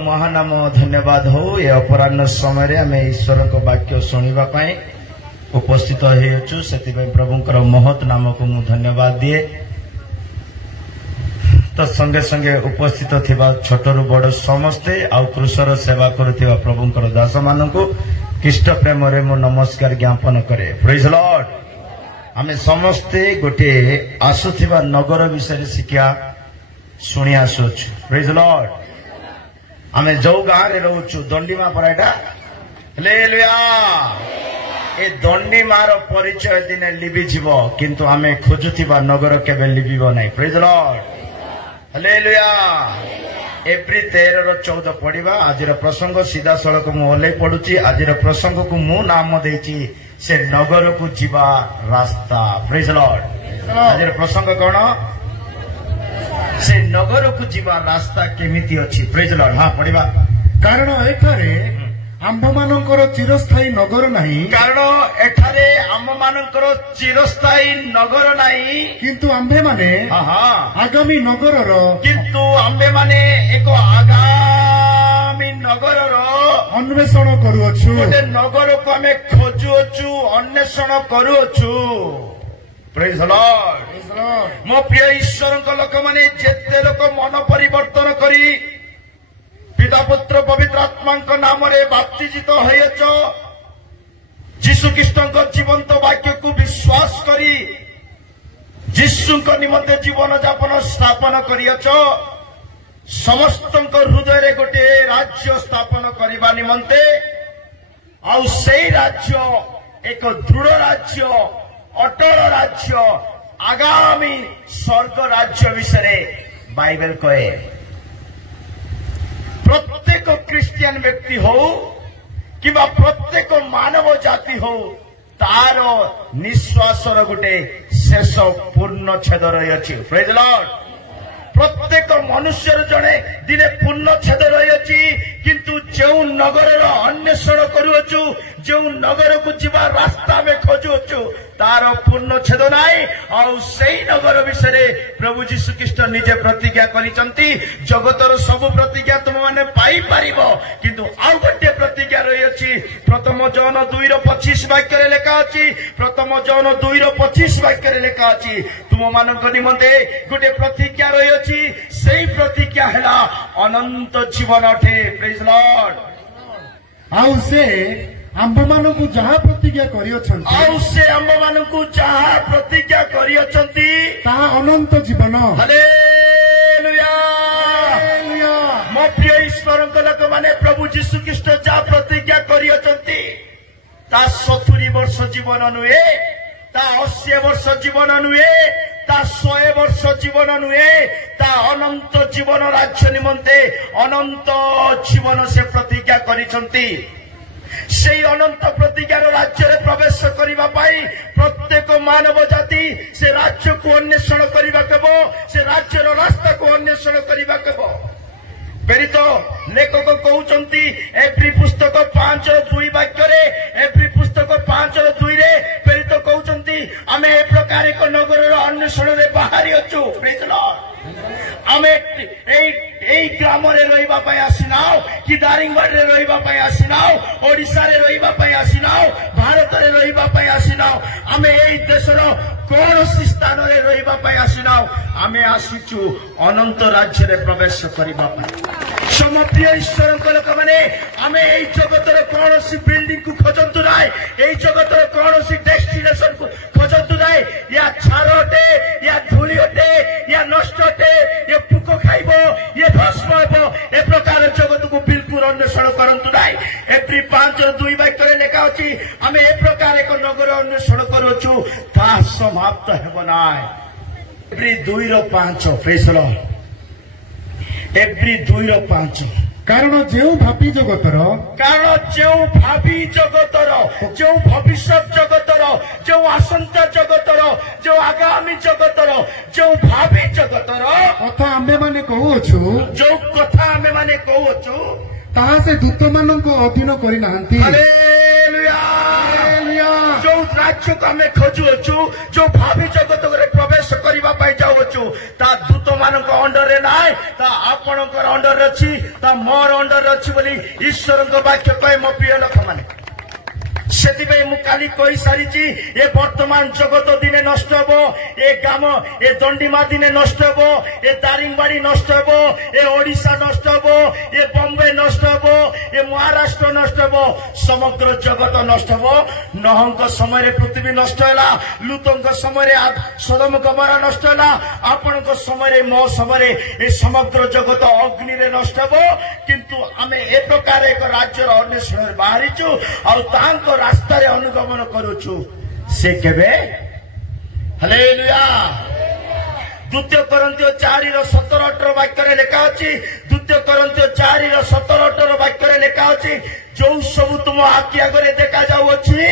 महानाम धन्यवाद हो ये अपराह्न समय आम ईश्वर वाक्य शुणा उपस्थित हो प्रभुंकर महत नाम को मु धन्यवाद दिए। तो संगे संगे उपस्थित थिबा छोटरू बड़ समस्ते आ क्रूसर सेवा करुवा प्रभुंकर दास मान को ख्रीष्ट प्रेम रे मु नमस्कार ज्ञापन करे। Praise Lord. आमे समस्ते गोटे आसुथिबा नगर विषय शिक्षा शुणी आसुच। Praise Lord. आमे जो गाँ रे रहउछु दंडीमा पराइटा हालेलुया। ए दंडीमार परिचय दिने लिबि जीवो किंतु आमे खोजुथिबा नगर केबे लिबिबो नै। Praise lord. हालेलुया। एप्रिल 13-14 पढ़ा आज प्रसंग सीधा सड़क मुझे पड़ुची। आज प्रसंग को मु नाम देची से नगर को जीवा रास्ता। Praise Lord. आज प्रसंग कौन से नगर को जीवा रास्ता केमिति अछि। Praise Lord. हाँ पढ़ा। कारण एठारे आम्भ मानकर चिरस्थायी नगर नहीं। कारण एठारे आम मानकर चिरस्थायी नगर नहीं किंतु आम्भे माने आगामी नगर किंतु आम्भे माने एक आगामी नगर अन्वेषण करुअछु। गोटे नगर को आमे खोजुअछु अन्वेषण करुअछु। Praise Lord. मो प्रिय ईश्वर लोक माने जेते लोक मन परिवर्तन करी पिता पुत्र पवित्र आत्मा नाम रे बाप्तिजित होयच जीशु ख्रीष्ट जीवंत वाक्य को विश्वास करी जीशु निमंते जीवन जापन स्थापन करियच समस्त हृदय रे गोटे राज्य स्थापन करने निमंते आउ से राज्य एक दृढ़ राज्य अटल राज्य आगामी स्वर्ग राज्य विषय बाइबल कहे। प्रत्येक क्रिश्चियन व्यक्ति हो कि प्रत्येक मानव जाति हो तार निश्वास गोटे शेष पूर्ण छेद रही अछि। Praise Lord. प्रत्येक मनुष्य जड़े दिने पूर्ण छेद रही अछि किंतु जो नगर अन्वेषण करुअछु जो नगर को जीवा रास्ता में खोजुअछु तार पूर्ण छेद नाई। और सही नगर विषय प्रभु जीशु ख्रीष्ट निजे प्रतिज्ञा करिसंती जगतर सब प्रतिज्ञा तुम माने पाई परिबो किंतु आउ गोटे प्रतिज्ञा रही अछि। प्रथम जॉन 2:25 वाक्य लेखा अछि। प्रथम जॉन 2:25 वाक्य लेखा अछि तुम मानक निमंते गोटे प्रतिज्ञा रही अछि। सही प्रतिज्ञा हैला अनंत जीवन अठे। Praise Lord. आउ से आम्भ मानकु जहा प्रतिज्ञा करियछंती आउ से आम्भ मानकु जहा प्रतिज्ञा करियछंती ताहा अनंत जीवन। हालेलुया। हालेलुया। मो प्रिय ईश्वर लोक माने प्रभु जीशु ख्रीष्ट जहा प्रतिज्ञा करियछंती ता 70 वर्ष जीवन नुहे ता 80 वर्ष जीवन नुहे ता 100 वर्ष जीवन नुहे ता अनंत जीवन राज्य निमंते अनंत जीवन से प्रतिज्ञा करिसंती। से अनंत प्रतिज्ञार राज्य रे प्रवेश करिबा पाई प्रत्येक मानव जाति से राज्य को अन्वेषण करिबा केबो से राज्यर रास्ता को अन्वेषण करिबा केबो। प्रेरित लेखक कहउचंती एप्री पुस्तक 5:2 वाक्य रे एप्री पुस्तक 5:2 रे प्रेरित कहउचंती आमे ए प्रकार एक नगर अन्वेषण रे बाहरी अछु। Praise Lord. आमे एई ग्राम रे रहिबा पय आसिनाओ कि दारिंगबाड़ रे रहिबा पय आसिनाओ ओडिसा रे रहिबा पय आसिनाओ भारत रे रहिबा पय आसिनाओ आमे एई देशर कौन स्थान रे रहिबा पय आसिनाओ आमे आसिचु अनंत राज्य रे प्रवेश करिबा पय। समप्रिय ईश्वर लोक माने आमे एई जगतर कौन बिल्डिंग को खोजंतु नाय एई जगतर कौन डेस्टिनेशन को खोजंतु नाय या छारोटे या धूलियोटे या नष्टटे ये पुको खाइबो ये भस्म हेबो ए प्रकार जगत को बिल्कुल अन्वेषण करंतु नाय। एप्रिल 5:2 वाक्य लेखा अछि आमे ए प्रकार एक नगर अन्वेषण करूछु ता समाप्त हेबो नाय। एप्रिल 2:5 फैसला एप्रिल 2:5 कारण जो भावी जगतर जो भविष्य जगतर जो आसंता जगतर जो आगामी जगतर जो भावी जगतर कथा आम्भे माने कहूछु जो कथा आम्भे माने कहूछु ताहा से दूत मानक अधीन करि नाहंती। हालेलुया। हालेलुया। जो राज्य को आम खोजुअछु जो भावी जगत प्रवेश करने जाऊँ ता दूत मान अंडर ना ता आपणकर अंडर अच्छी ता मोर अंडर अच्छी बोली ईश्वर वाक्य कहे मो प्रिय लोक मैंने से काली कही सारी ये वर्तमान जगत दिने नष्ट हे ए गाम ए दंडीमा दिने नष्ट हे ए दारिंगबाड़ी नष्ट हे ए ओडिशा नष्ट हे ए बम्बे नष्ट हे ए महाराष्ट्र नष्ट हे समग्र जगत नष्ट हे नहंक समय पृथ्वी नष्ट है लूतों समय सदम गमरा नष्ट है आपण समय मो समय ए समग्र जगत अग्नि नष्ट हे किंतु आम ए प्रकार एक राज्यर अन्वेषण बाहरीचु आ रास्ता अनुगमन करुचु से केबे हालेलुया द्वितीय कोरिन्थियो 4:17-18 वाक्य लिखा अछि द्वितीय कोरिन्थियो 4:17-18 वाक्य लिखा अछि जो सब तुम आखि आगे देखा जाऊ अछि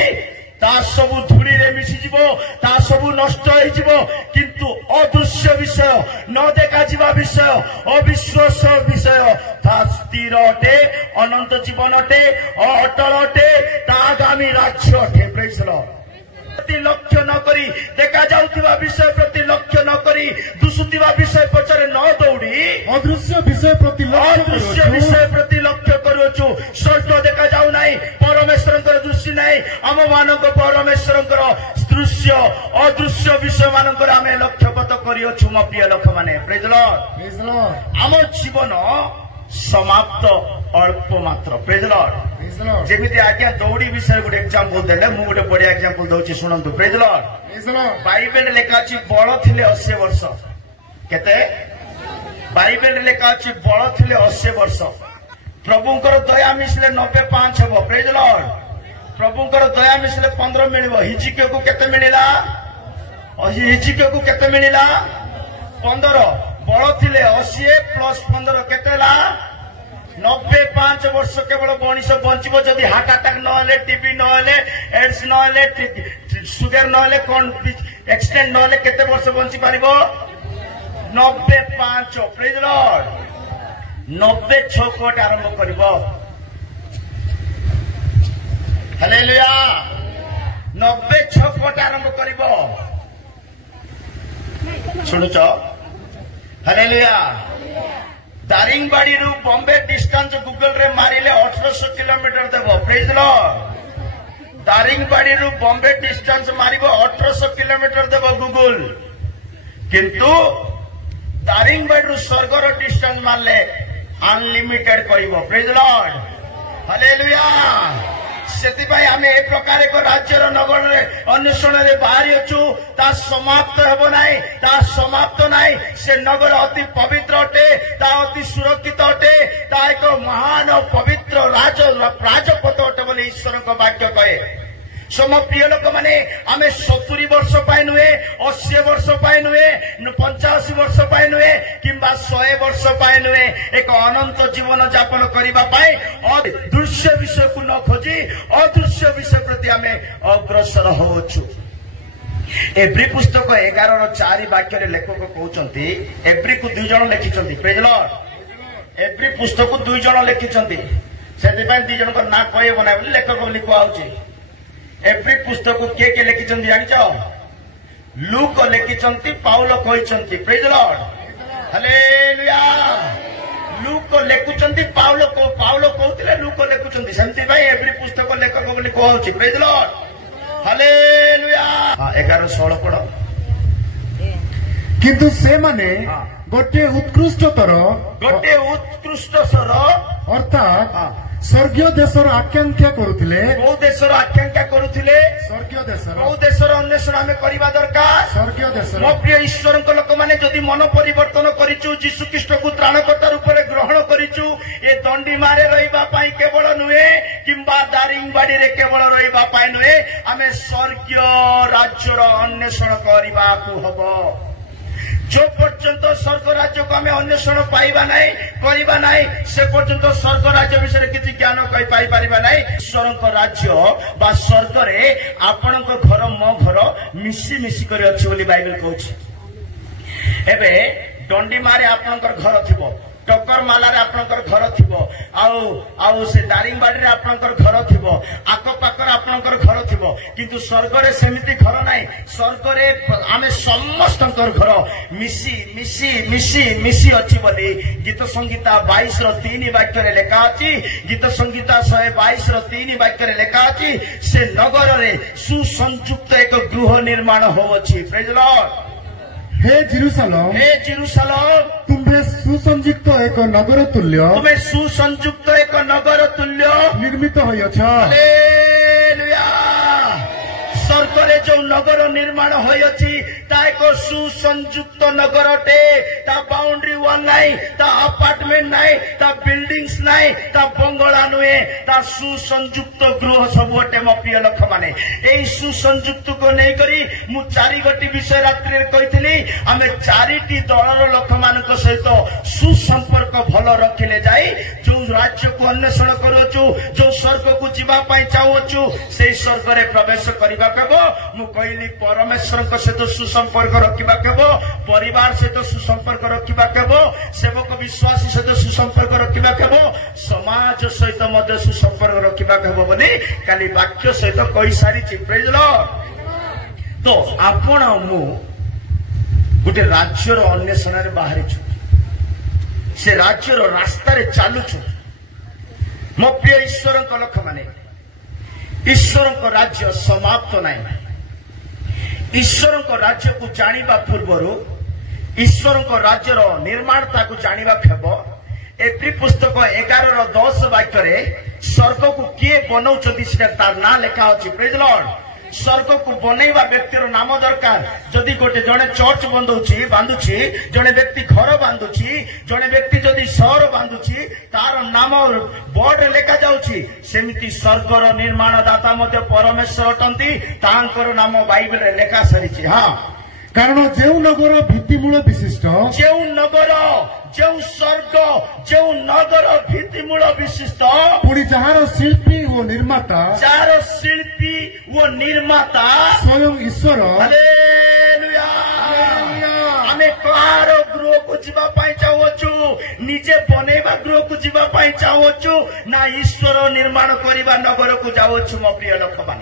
ता सब धूली रे मिसी जिवो ता सब नष्ट होई जिवो किंतु अदृश्य विषय न देखा जिवा विषय अविश्वास विषय ता स्थिर अटे अनंत जीवन अटे अटल अटे ता आगामी राज्य अटे प्रेज लॉर्ड प्रति लक्ष्य न करी देखा जाउथिबा विषय प्रति लक्ष्य न करी दुसुतिबा विषय पछरे न दौड़ी अदृश्य विषय प्रति लक्ष्य करूछु स्वर्ग देखा जाऊ नाही परमेश्वरंकर दृष्टि नाही आम मानक परमेश्वरंकर दृश्य अदृश्य विषय मानकर आमे लक्ष्यगत करियोछु म प्रिय लोक माने प्रेज लॉर्ड आम जीवन समाप्त अल्प मात्र प्रेज लॉर्ड जेमिति आज्ञा दौड़ी विषय गोटे एग्जांपल देले मु गोटे बढ़िया एग्जांपल दउची सुनंतु प्रेज लॉर्ड बाइबल लेखा अछि बळ थिले 80 वर्ष केते बाइबल लेखा अछि बळ थिले 80 वर्ष प्रभुंकर दया मिसले 95 हबो प्रेज लॉर्ड प्रभुंकर दया मिसले 15 मिलिबो हिजिके को केते मिलिला हिजिके को केते मिलिला 15 बड़ थिले 80 प्लस 15 केतेला 95 वर्ष केवल मनीष बंचब जदि हार्ट अटैक नहले टीबी नहले एड्स नहले सुगर नहले कौन एक्सीडेंट नहले केते वर्ष बंची पारिबो 95 प्रेज लॉर्ड 96 कोट आरंभ करिबो हालेलुया 96 कोट आरंभ करिबो सुनुचो हालेलुया दारिंगबाड़ी रु बॉम्बे डिस्टेंस गूगल रे मारिले 1800 किलोमीटर देबो प्रेज लॉर्ड दारिंगबाड़ी रु बॉम्बे डिस्टेंस मारिबो 1800 किलोमीटर देबो गूगल किंतु दारिंगबाड़ी रु स्वर्गर डिस्टेंस मारले अनलिमिटेड करिबो प्रेज लॉर्ड हालेलुया सेतिबाई आमे ए प्रकार एक राज्यर नगर रे अन्वेषण रे बाहरी अछु ता समाप्त हेबो नाही ता समाप्त नाही से नगर अति पवित्र अटे ता अति सुरक्षित अटे ता एक महान पवित्र राजपथ अटे बोले ईश्वर को वाक्य कहे सम प्रिय लोक माने आमे 70 वर्ष पाई नुहे 80 वर्ष पाई नुहे 85 वर्ष पाई नुहे किंबा 100 वर्ष पाई नुहे एक अनंत जीवन यापन करिबा पाई अदृश्य विषय को न खोजी अदृश्य विषय प्रति आमे अग्रसर होछु एब्री पुस्तक 11:4 वाक्य रे लेखक कहउचंती एब्री को 2 जण लिखिचंती प्रेज लॉर्ड एब्री पुस्तक को 2 जण लिखिचंती सेति पय 2 जण को ना कहे बनाय बोली लेखक लिखवा होची एब्री पुस्तक को के लिखिचंती जानिच लूक लिखिचंती पाउल कहिचंती प्रेज लॉर्ड हालेलुया लूक लिखुचंती पाउल कहउतिले लूक लिखुचंती सेमति भाई एब्री पुस्तक लेखक को लिखवा होची प्रेज लॉर्ड हालेलुया 11:16 पढ़ो किंतु से माने गोटे उत्कृष्टतर अर्थात स्वर्गीय देशर आकांक्षा करुथिले को देशर आकांक्षा करुथिले स्वर्गीय देशर को देशर अन्वेषण आमे करिबा दरकार स्वर्गीय देशर मो प्रिय ईश्वर को लोक माने जदि मन परिवर्तन करिचु यीशु ख्रीष्ट को त्राणकर्ता रूप में ग्रहण करिचु ए दंडी मारे रहिबा पाई केवल नुहे किंबा दारिंगबाड़ी रे केवल रहिबा पाई नुहे आमे स्वर्गीय राज्यर अन्वेषण करिबा को हबो जो पर्यंत स्वर्ग राज्य को आम अन्वेषण पाइबा नहीं करवा नहीं से पर्यंत स्वर्ग राज्य विषय किसी ज्ञान पाई पारिबा नहीं ईश्वर राज्य बा स्वर्ग रे आपण घर मो घर मिसी मिसी कर अच्छी बोली बाइबल कहूँ एबे दंडी मारे आपणकर घर थिबो ଟକରମାଲାରେ ଆପଣଙ୍କର ଘର ଥିବ, ଆଉ ସେ ଦାରିଙ୍ଗବାଡିରେ ଆପଣଙ୍କର ଘର ଥିବ, ଆଖପାଖରେ ଆପଣଙ୍କର ଘର ଥିବ, କିନ୍ତୁ ସ୍ୱର୍ଗରେ ସେମିତି ଘର ନାହିଁ। ସ୍ୱର୍ଗରେ ଆମେ ସମସ୍ତଙ୍କର ଘର ମିଶି ମିଶି ମିଶି ମିଶି ଅଛି ବୋଲି ଗୀତ ସଂହିତା 22:3 ବାକ୍ୟରେ ଲେଖା ଅଛି। ଗୀତ ସଂହିତା 122:3 ବାକ୍ୟରେ ଲେଖା ଅଛି, ସେ ନଗରରେ ସୁସଂଯୁକ୍ତ ଏକ ଗୃହ ନିର୍ମାଣ ହୋଉଅଛି। ପ୍ରେଜ୍ ଦ ଲର୍ଡ। हे जेरुसालम, हे जेरुसालम, तुम्हें सुसंयुक्त एक नगर तुल्य, तुम्हें सुसंयुक्त एक नगर तुल्य निर्मित होइछ। हालेलुया। स्वर्गरे जो नगर निर्माण होइछि ता एक सुसंयुक्त नगरटे। ता बाउंड्री वाल नाही, ता अपार्टमेंट नाही, ता बिल्डिंग्स नाही, ता बंगला नुहे, ता सुसंयुक्त गृह सबटे मो प्रिय लोक माने। एई सुसंयुक्त को नै करी मु 4 गोटी विषय रात्रि कहितली। आमे 4टी दलर लोक मानक सहित सुसंपर्क भल रखिले जाई जो राज्य को अन्वेषण करूछु, जो स्वर्ग को जीवा पाई चाहूछु, से स्वर्ग रे प्रवेश करिबा केबो। मु कहली परमेश्वर को सहित सुसंपर्क रखिबा केबो, परिवार सहित सुसंपर्क रखिबा केबो, सेवक विश्वासी सहित सुसंपर्क रखिबा केबो, समाज सहित मध्य सुसंपर्क रखिबा केबो बोली काली वाक्य सहित कहि सारी छि। Praise the Lord. तो आपण मु गोटे राज्यर अन्वेषण रे बाहरी छु, से राज्यर रास्ता रे चालू छु। मो प्रिय ईश्वर लोक माने, ईश्वर को राज्य समाप्त नहीं। ईश्वर को राज्य को जानिबा पूर्वरु ईश्वर को राज्यर निर्माणता को जानिबा फेबो। एप्री पुस्तक 11:10 वाक्य स्वर्ग को किए बनाउछथि सेटा तार ना लेखा अछि। Praise the lord. स्वर्ग को बनैबा व्यक्तिर नाम दरकार। जदि गोटे जने चर्च बांधुछि, जने व्यक्ति घर बांधुछि, जने व्यक्ति जदि शहर बांधुछि, तार नाम बोर्ड लेखा जाउछि। सेमिति स्वर्गर निर्माणदाता मध्य परमेश्वर अटंती, तांकर नाम बाइबल रे लेखा सरिछि। हां, कारण जो नगर भित्तिमूल विशिष्ट, जो नगर, जो स्वर्ग, जो नगर भित्तिमूल विशिष्ट, पुणी जार शिल्पी वो निर्माता, जार शिल्पी वो निर्माता स्वयं ईश्वर। हालेलुया। आमे कार गृह को जीवा पाई चाहूछु, निजे बनैबा गृह को जीवा पाई चाहूछु ना ईश्वर निर्माण करिबा नगर को जाउछु। मो प्रिय लोक मान,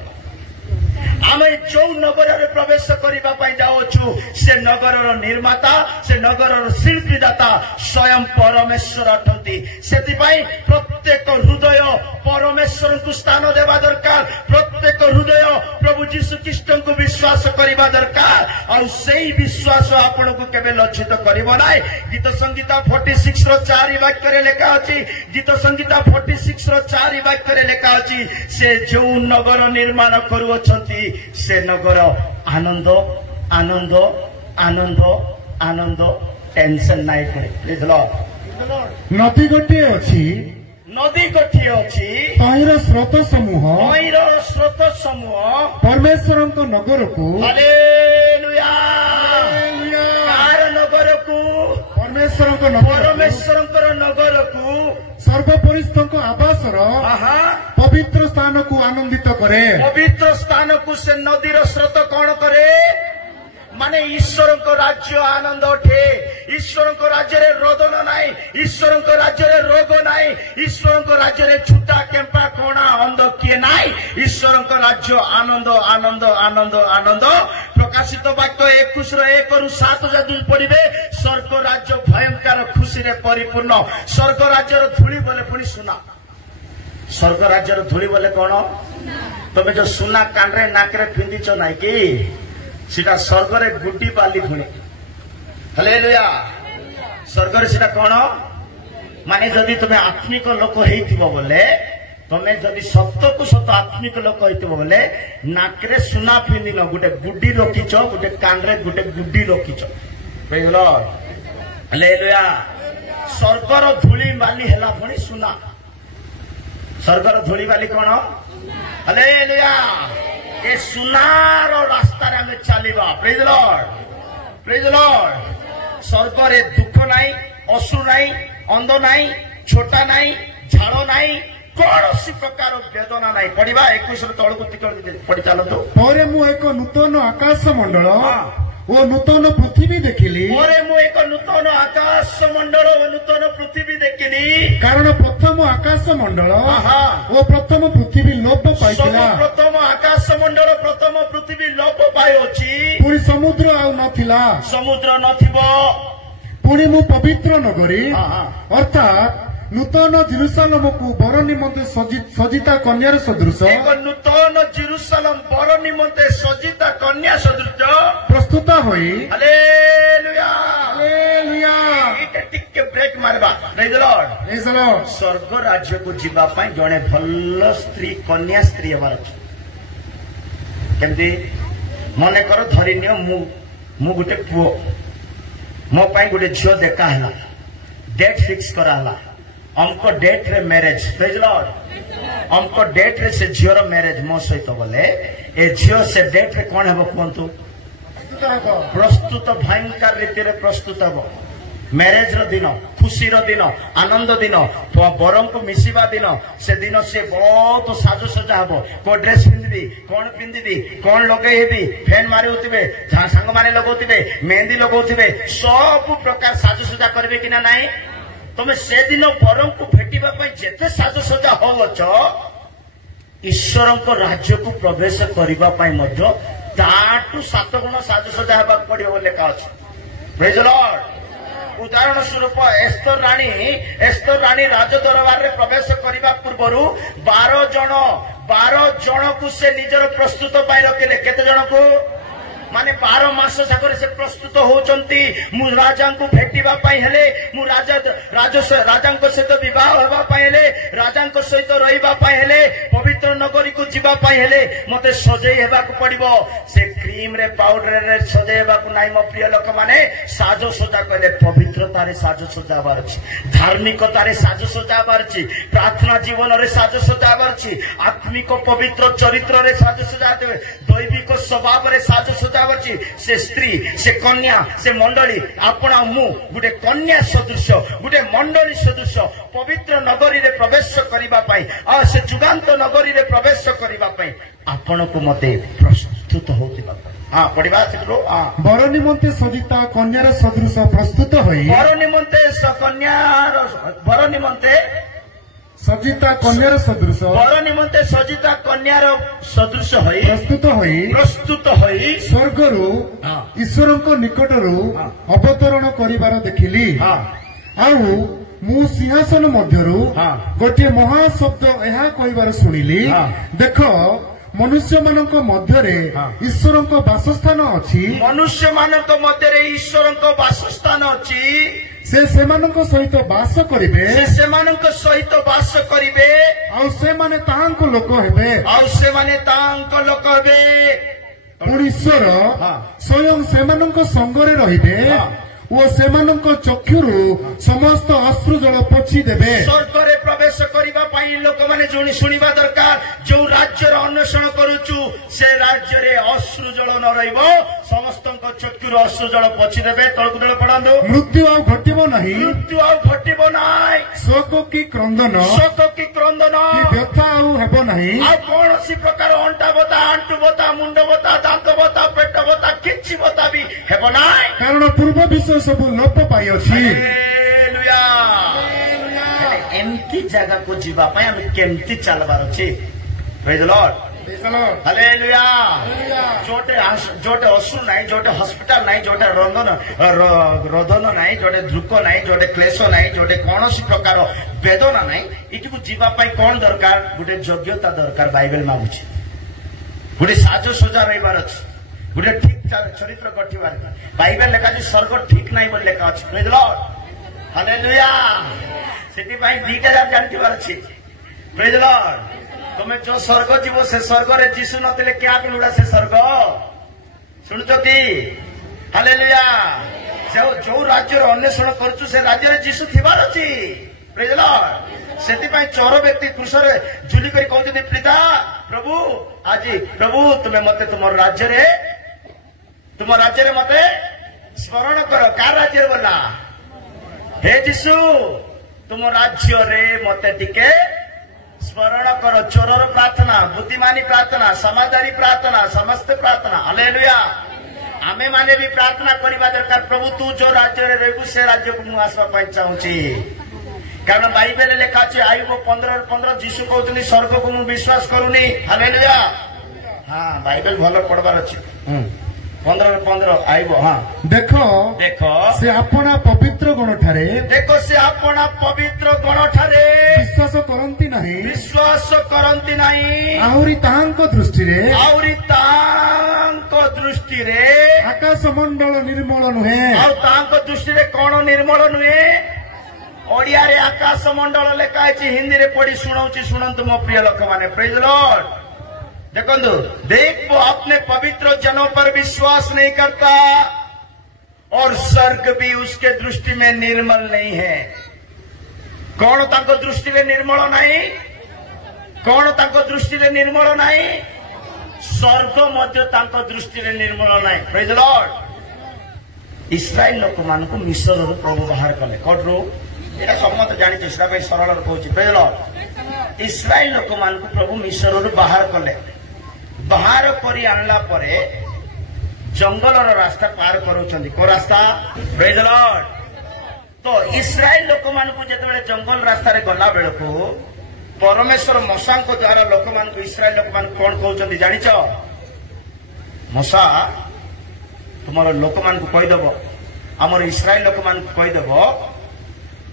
आमे जो नगर रे प्रवेश करिबा पाई जाउछु, से नगर निर्माता, से नगर शिल्पीदाता स्वयं परमेश्वर अटंती। सेति पाई प्रत्येक हृदय परमेश्वर को स्थान देवा दरकार। प्रत्येक हृदय प्रभु जीशु ख्रीष्ट को विश्वास करिबा दरकार। और सेही विश्वास आपण को केबे लज्जित करिबो नाही। गीत संहिता 46:4 वाक्य रे लेखा अछि। गीत संहिता 46:4 वाक्य रे लेखा अछि, से जो नगर निर्माण करूछंती से नगर आनंद आनंद आनंद आनंद, टेंशन नाही पड़े। Please Lord. नदी गोटे अछि, नदी गोटे अछि, तहिर स्रोत समूह, तहिर स्रोत समूह परमेश्वर नगर को। हालेलुया। कार नगर को? परमेश्वर नगर को सर्वपरिस्थ आवासर पवित्र स्थान को आनंदित करे। पवित्र स्थान को से नदीर स्रोत कौन करे? माने ईश्वर को राज्य आनंद उठे। ईश्वर को राज्य रे रोदन नाई, ईश्वर को राज्य रे रोग नाई, ईश्वर को राज्य रे छुटा केम्पा कोणा अंध किए नाई। ईश्वर को राज्य आनंद आनंद आनंद आनंद। प्रकाशित वाक्य 21:1-7 जदि पढ़िबे, स्वर्ग राज्य भयंकर खुशी रे परिपूर्ण। स्वर्ग राज्य धूली बोले पुणी सुना। स्वर्ग राज्य धूली बोले कौन? तमे जो सुना कान रे नाक रे पिंदिच नाई कि सीटा स्वर्ग रे गुड्डी बाली पुणी। हालेलुया। स्वर्ग रे सीटा कौन? माने जदि तुमे आत्मिक लोक हेइथिबो बोले, तमे जदि सत्य को सत्य आत्मिक लोक हेइथिबो बोले, नाक रे सुना पिंदिन, गोटे गुड्डी रखिछ, गोटे कान रे गोटे गुड्डी रखिछ। Praise the lord. हालेलुया। स्वर्गर धूली बाली हेला पुणी सुना। स्वर्गर धूली बाली कौन? हालेलुया। ए सुनार रास्ता रे हमें चलिबा। Praise the lord. Praise the lord. स्वर्ग रे दुख नाही, असु नाही, अंध नाही, छोटा नाही, झाड़ नाही, कौनसी प्रकार वेदना नाही। पढ़िबा 21 तळकु पढ़ी चलतो। परे मु एक नूतन आकाश मंडल ଓ ନୂତନ ପୃଥିବୀ ଦେଖିଲି, ପରେ ମୁଁ ଏକ ନୂତନ ଆକାଶ ମଣ୍ଡଳ ଓ ନୂତନ ପୃଥିବୀ ଦେଖିଲି। କାରଣ ପ୍ରଥମ ଆକାଶ ମଣ୍ଡଳ ଆହା। ଓ ପ୍ରଥମ ପୃଥିବୀ ଲୋପ ପାଇଥିଲା। ପ୍ରଥମ ଆକାଶ ମଣ୍ଡଳ ପ୍ରଥମ ପୃଥିବୀ ଲୋପ ପାଇଅଛି। ପୁଣି ସମୁଦ୍ର ଆଉ ନଥିଲା। ସମୁଦ୍ର ନଥିବ। ପୁଣି ମୁଁ ପବିତ୍ର ନଗରୀ ଆହା। ଅର୍ଥାତ୍ ନୂତନ ଜେରୁସାଲେମକୁ ବର ନିମନ୍ତେ ସଜିତା କନ୍ୟାର ସଦୃଶ ଏକ ନୂତନ ଜେରୁସାଲେମ ବର ନିମନ୍ତେ ସଜିତା କନ୍ୟା ସଦୃଶ ପ୍ରସ୍ତୁତ ହୋଇ ହାଲେଲୁୟା ହାଲେଲୁୟା ଏଇଟା ଟିକେ ବ୍ରେକ୍ ମାରିବା। ପ୍ରେଜ୍ ଦ ଲର୍ଡ। ପ୍ରେଜ୍ ଦ ଲର୍ଡ। ସ୍ୱର୍ଗ ରାଜ୍ୟକୁ ଯିବା ପାଇଁ ଜଣେ ଭଲ ସ୍ତ୍ରୀ କନ୍ୟା ସ୍ତ୍ରୀ ହେବାର ଅଛି। କେମିତି ମନେକର ଧରିନିଅ ମୁଁ ଗୋଟେ ପୁଅ, ମୋ ପାଇଁ ଗୋଟେ ଝିଅ ଦେଖା ହେଲା, ଡେଟ୍ ଫିକ୍ସ କରାହେଲା, ଅମକ ଡେଟ୍ ରେ ମ୍ୟାରେଜ। ପ୍ରେଜ୍ ଲର୍ଡ। ଅମକ ଡେଟ୍ ରେ ସେ ଝିଅର ମ୍ୟାରେଜ ମୋ ସହିତ ଗଲେ ଏ ଝିଅ ସେ ଡେଟ୍ ରେ କଣ ହେବ କୁହନ୍ତୁ? ପ୍ରସ୍ତୁତ ଭୟଙ୍କର ରୀତିରେ ପ୍ରସ୍ତୁତ ହେବ। ମ୍ୟାରେଜ ର ଦିନ, ଖୁସିର ଦିନ, ଆନନ୍ଦ ଦିନ, ବରଙ୍କୁ ମିଶିବା ଦିନ, ସେଦିନ ସେ ବହୁତ ସାଜସଜା ହବ। କୋଉ ଡ୍ରେସ୍ ପିନ୍ଧିବି, କଣ ପିନ୍ଧିବି, କଣ ଲଗେଇବି, ଫ୍ୟାନ୍ ମାରୁଥିବେ, ସାଙ୍ଗମାନେ ଲଗାଉଥିବେ, ମେହେନ୍ଦି ଲଗାଉଥିବେ, ସବୁ ପ୍ରକାର ସାଜସଜା କରିବେ କି ନା ନାଇଁ? ତମେ ସେଦିନ ବରଙ୍କୁ ଭେଟିବା ପାଇଁ ଯେତେ ସାଜସଜା ହଉଛ, ଈଶ୍ୱରଙ୍କ ରାଜ୍ୟକୁ ପ୍ରବେଶ କରିବା ପାଇଁ ମଧ୍ୟ ତାଠୁ 7 ଗୁଣ ସାଜସଜା ହେବାକୁ ପଡିବ ବୋଲି ଲେଖା ଅଛି। ପ୍ରେଜ୍ ଦ ଲର୍ଡ। ଉଦାହରଣ ସ୍ୱରୂପ ଏସ୍ତର ରାଣୀ ରାଜ ଦରବାରରେ ପ୍ରବେଶ କରିବା ପୂର୍ବରୁ 12 ଜଣକୁ ସେ ନିଜର ପ୍ରସ୍ତୁତ ପାଇଁ ରଖିଲେ। କେତେ ଜଣକୁ? ମାନେ 12 ମାସ ଯାକରେ ସେ ପ୍ରସ୍ତୁତ ହଉଛନ୍ତି। ମୁଁ ରାଜାଙ୍କୁ ଭେଟିବା ପାଇଁ ହେଲେ, ମୁଁ ରାଜାଙ୍କ ସହିତ ବିବାହ ହେବା ପାଇଁ ହେଲେ, ରାଜାଙ୍କ ସହିତ ରହିବା ପାଇଁ ହେଲେ, ପବିତ୍ର ନଗରୀକୁ ଯିବା ପାଇଁ ହେଲେ ମତେ ସଜେଇ ହେବାକୁ ପଡିବ। ସେ କ୍ରିମ ରେ ପାଉଡରରେ ସଜେଇ ହେବାକୁ ନାହିଁ ମୋ ପ୍ରିୟ ଲୋକମାନେ। ସାଜସଜା କଲେ ପବିତ୍ରତାରେ ସାଜସଜା ହେବାର ଅଛି, ଧାର୍ମିକତାରେ ସାଜସଜା ହେବାର ଅଛି, ପ୍ରାର୍ଥନା ଜୀବନରେ ସାଜସଜା ହେବାର ଅଛି, ଆତ୍ମିକ ପବିତ୍ର ଚରିତ୍ରରେ ସାଜସଜା ହେବେ, ଦୈବିକ ସ୍ୱଭାବରେ ସାଜସଜା ଅଛି। ସେ ସ୍ତ୍ରୀ, ସେ କନ୍ୟା, ସେ ମଣ୍ଡଳୀ, ଆପଣ ମୁଁ ଗୋଟେ କନ୍ୟା ସଦୃଶ, ଗୋଟେ ମଣ୍ଡଳୀ ସଦୃଶ ପବିତ୍ର ନଗରୀରେ ପ୍ରବେଶ କରିବା ପାଇଁ, ଆଉ ସେ ଯୁଗାନ୍ତ ନଗରୀରେ ପ୍ରବେଶ କରିବା ପାଇଁ ଆପଣଙ୍କୁ ମତେ ପ୍ରସ୍ତୁତ ହଉଥିବା। ପଢିବା ସେଠୁ। ବର ନିମନ୍ତେ ସଜିତା କନ୍ୟାର ସଦୃଶ ପ୍ରସ୍ତୁତ ହୋଇ, ବର ନିମନ୍ତେ ସଜିତା କନ୍ୟାର ସଦୃଶ ବର ନିମନ୍ତେ ସଜିତା କନ୍ୟାର ସଦୃଶ ହୋଇ ପ୍ରସ୍ତୁତ ହୋଇ ସ୍ୱର୍ଗରୁ ଈଶ୍ୱରଙ୍କ ନିକଟରୁ ଅବତରଣ କରିବାର ଦେଖିଲି। ଆଉ ମୁଁ ସିଂହାସନ ମଧ୍ୟରୁ ଗୋଟିଏ ମହାଶବ୍ଦ ଏହା କହିବାର ଶୁଣିଲି, ଦେଖ ମନୁଷ୍ୟମାନଙ୍କ ମଧ୍ୟରେ ଈଶ୍ୱରଙ୍କ ବାସସ୍ଥାନ ଅଛି। ମନୁଷ୍ୟମାନଙ୍କ ମଧ୍ୟରେ ଈଶ୍ୱରଙ୍କ ବାସସ୍ଥାନ ଅଛି। ସେ ସେମାନଙ୍କ ସହିତ ବାସ କରିବେ। ଆଉ ସେମାନେ ତାହାଙ୍କ ଲୋକ ହେବେ। ପୁଣି ଈଶ୍ୱର ସ୍ୱୟଂ ସେମାନଙ୍କ ସଙ୍ଗରେ ରହିବେ ଓ ସେମାନଙ୍କ ଚକ୍ଷୁରୁ ସମସ୍ତ ଅଶ୍ରୁ ଜଳ ପୋଛି ଦେବେ। ସ୍ୱର୍ଗରେ ପ୍ରବେଶ କରିବା ପାଇଁ ଲୋକମାନେ ଶୁଣିବା ଦରକାର, ଯୋଉ ରାଜ୍ୟର ଅନ୍ୱେଷଣ କରୁଛୁ ସେ ରାଜ୍ୟରେ ଅଶ୍ରୁ ଜଳ ନ ରହିବ, ସମସ୍ତଙ୍କ ଚକ୍ଷୁରୁ ଅଶ୍ରୁ ଜଳ ପୋଛି ଦେବେ। ତଳକୁ ତଳ ପଢାନ୍ତୁ। ମୃତ୍ୟୁ ଆଉ ଘଟିବ ନାହିଁ, ଶୋକ କି କ୍ରନ୍ଦନ କି ବ୍ୟଥା ଆଉ ହେବ ନାହିଁ, ଆଉ କୌଣସି ପ୍ରକାର ଅଣ୍ଟା ବତା, ଆଣ୍ଠୁ ବତା, ମୁଣ୍ଡ ବତା, ଦାନ୍ତ ବତା, ପେଟ ବତା କିଛି ବତା ବି ହେବ ନାହିଁ, କାରଣ ପୂର୍ବ ବିଷୟ ସବୁ ଲୋପ ପାଇଅଛି। ଏମିତି ଜାଗାକୁ ଯିବା ପାଇଁ ଆମେ କେମିତି ଚାଲବାର ଅଛି? ପ୍ରେଜ୍ ଦ ଲର୍ଡ। ହାଲେଲୁୟା। ଯୋଉଟେ ଅଶ୍ରୁ ନାହିଁ, ଯୋଉଟେ ହସ୍ପିଟାଲ ନାହିଁ, ଯୋଉଟେ ରୋଦନ ନାହିଁ, ଯୋଉଟେ ଧୃକ ନାହିଁ, ଯୋଉଟେ କ୍ଲେଶ ନାହିଁ, ଯୋଉଟେ କୌଣସି ପ୍ରକାର ବେଦନା ନାହିଁ, ଏଠିକୁ ଯିବା ପାଇଁ କଣ ଦରକାର? ଗୋଟେ ଯୋଗ୍ୟତା ଦରକାର। ବାଇବେଲ ମାଗୁଛି ଗୋଟେ ସାଜସଜା ରହିବାର ଅଛି, ଗୋଟେ ଠିକ ଚରିତ୍ର ଗଠିବାର। ବାଇବେଲ ଲେଖା ଅଛି ସ୍ୱର୍ଗ ଠିକ ନାହିଁ ବୋଲି ଲେଖା ଅଛି। ପ୍ରେଜ୍ ଦ ଲର୍ଡ। ହାଲେଲୁୟା। ସେଥିପାଇଁ 2,000 ଜାଣିଥିବାର ଅଛି। ପ୍ରେଜ୍ ଦ ଲର୍ଡ। ତମେ ଯୋଉ ସ୍ୱର୍ଗ ଯିବ ସେ ସ୍ୱର୍ଗରେ ଯୀଶୁ ନଥିଲେ କ୍ୟାକୁ ଲୁଡା ସେ ସ୍ୱର୍ଗ ଶୁଣୁଛ କି? ହାଲେଲୁୟା। ଯୋଉ ରାଜ୍ୟର ଅନ୍ୱେଷଣ କରୁଛୁ ସେ ରାଜ୍ୟରେ ଯୀଶୁ ଥିବାର ଅଛି। ପ୍ରେଜ୍ ଦ ଲର୍ଡ। ସେଥିପାଇଁ ଚୋର ବ୍ୟକ୍ତି କୃଷରେ ଝୁଲି କରି କହୁଛନ୍ତି, ପିତା ପ୍ରଭୁ ଆଜି ପ୍ରଭୁ ତୁମେ ମତେ ତୁମ ରାଜ୍ୟରେ ମତେ ସ୍ମରଣ କର। କାହାର ରାଜ୍ୟରେ ଗଲା? ହେ ଯୀଶୁ ତୁମ ରାଜ୍ୟରେ ମତେ ଟିକେ ସ୍ମରଣ କର। ଚୋରର ପ୍ରାର୍ଥନା, ବୁଦ୍ଧିମାନୀ ପ୍ରାର୍ଥନା, ସମାଜଦାରୀ ପ୍ରାର୍ଥନା, ସମସ୍ତେ ପ୍ରାର୍ଥନା। ହାଲେଲୁୟା। आमे माने भी प्रार्थना करवा दरकार प्रभु तू जो राज्य रे रहबू से राज्य को मु आसवा पाई चाहूची कारण बाइबल लिखा अछि आयुब 15:15 यीशु कहउतनी स्वर्ग को मु विश्वास करूनी हालेलुया हां बाइबल भलो पढबार अछि 15:15 आयुब हां देखो से अपना पवित्र गण ठारे देखो से अपना पवित्र गण ठारे विश्वास करंती नहीं आउरी तांको दृष्टि रे आकाश मंडल निर्मल नुहे आ तांको दृष्टि रे कोन निर्मल नुहे ओडिया रे आकाश मंडल लेखा अछि हिंदी रे पढ़ी सुनाउची सुनंतु मो प्रिय लोक माने प्रेज लॉर्ड देखो देख वो अपने पवित्र जनों पर विश्वास नहीं करता और स्वर्ग भी उसके दृष्टि में निर्मल नहीं है कौन तांको दृष्टि में निर्मल नहीं कौन तांको दृष्टि में निर्मल नहीं स्वर्ग मध्य तांको दृष्टि में निर्मल नहीं प्रेज लॉर्ड इस्राएल लोक मान को मिस्र रो प्रभु बाहर कले कोठरो एटा समस्त जानि छै सेटा सरल कहूची प्रेज लॉर्ड इस्राएल लोक मान को प्रभु मिस्र रो बाहर कले बाहर करी आनला परे जंगल रास्ता पार करूछंदी को रास्ता प्रेज लॉर्ड तो इस्राएल लोक मान को जतबेले जंगल रास्ता रे गला बेल को परमेश्वर मूसा को द्वारा लोक मान को इस्राएल लोक मान कोन कहउछंदी जानि छ मूसा तुमर लोक मान को कहि देबो हमर इस्राएल लोक मान को कहि देबो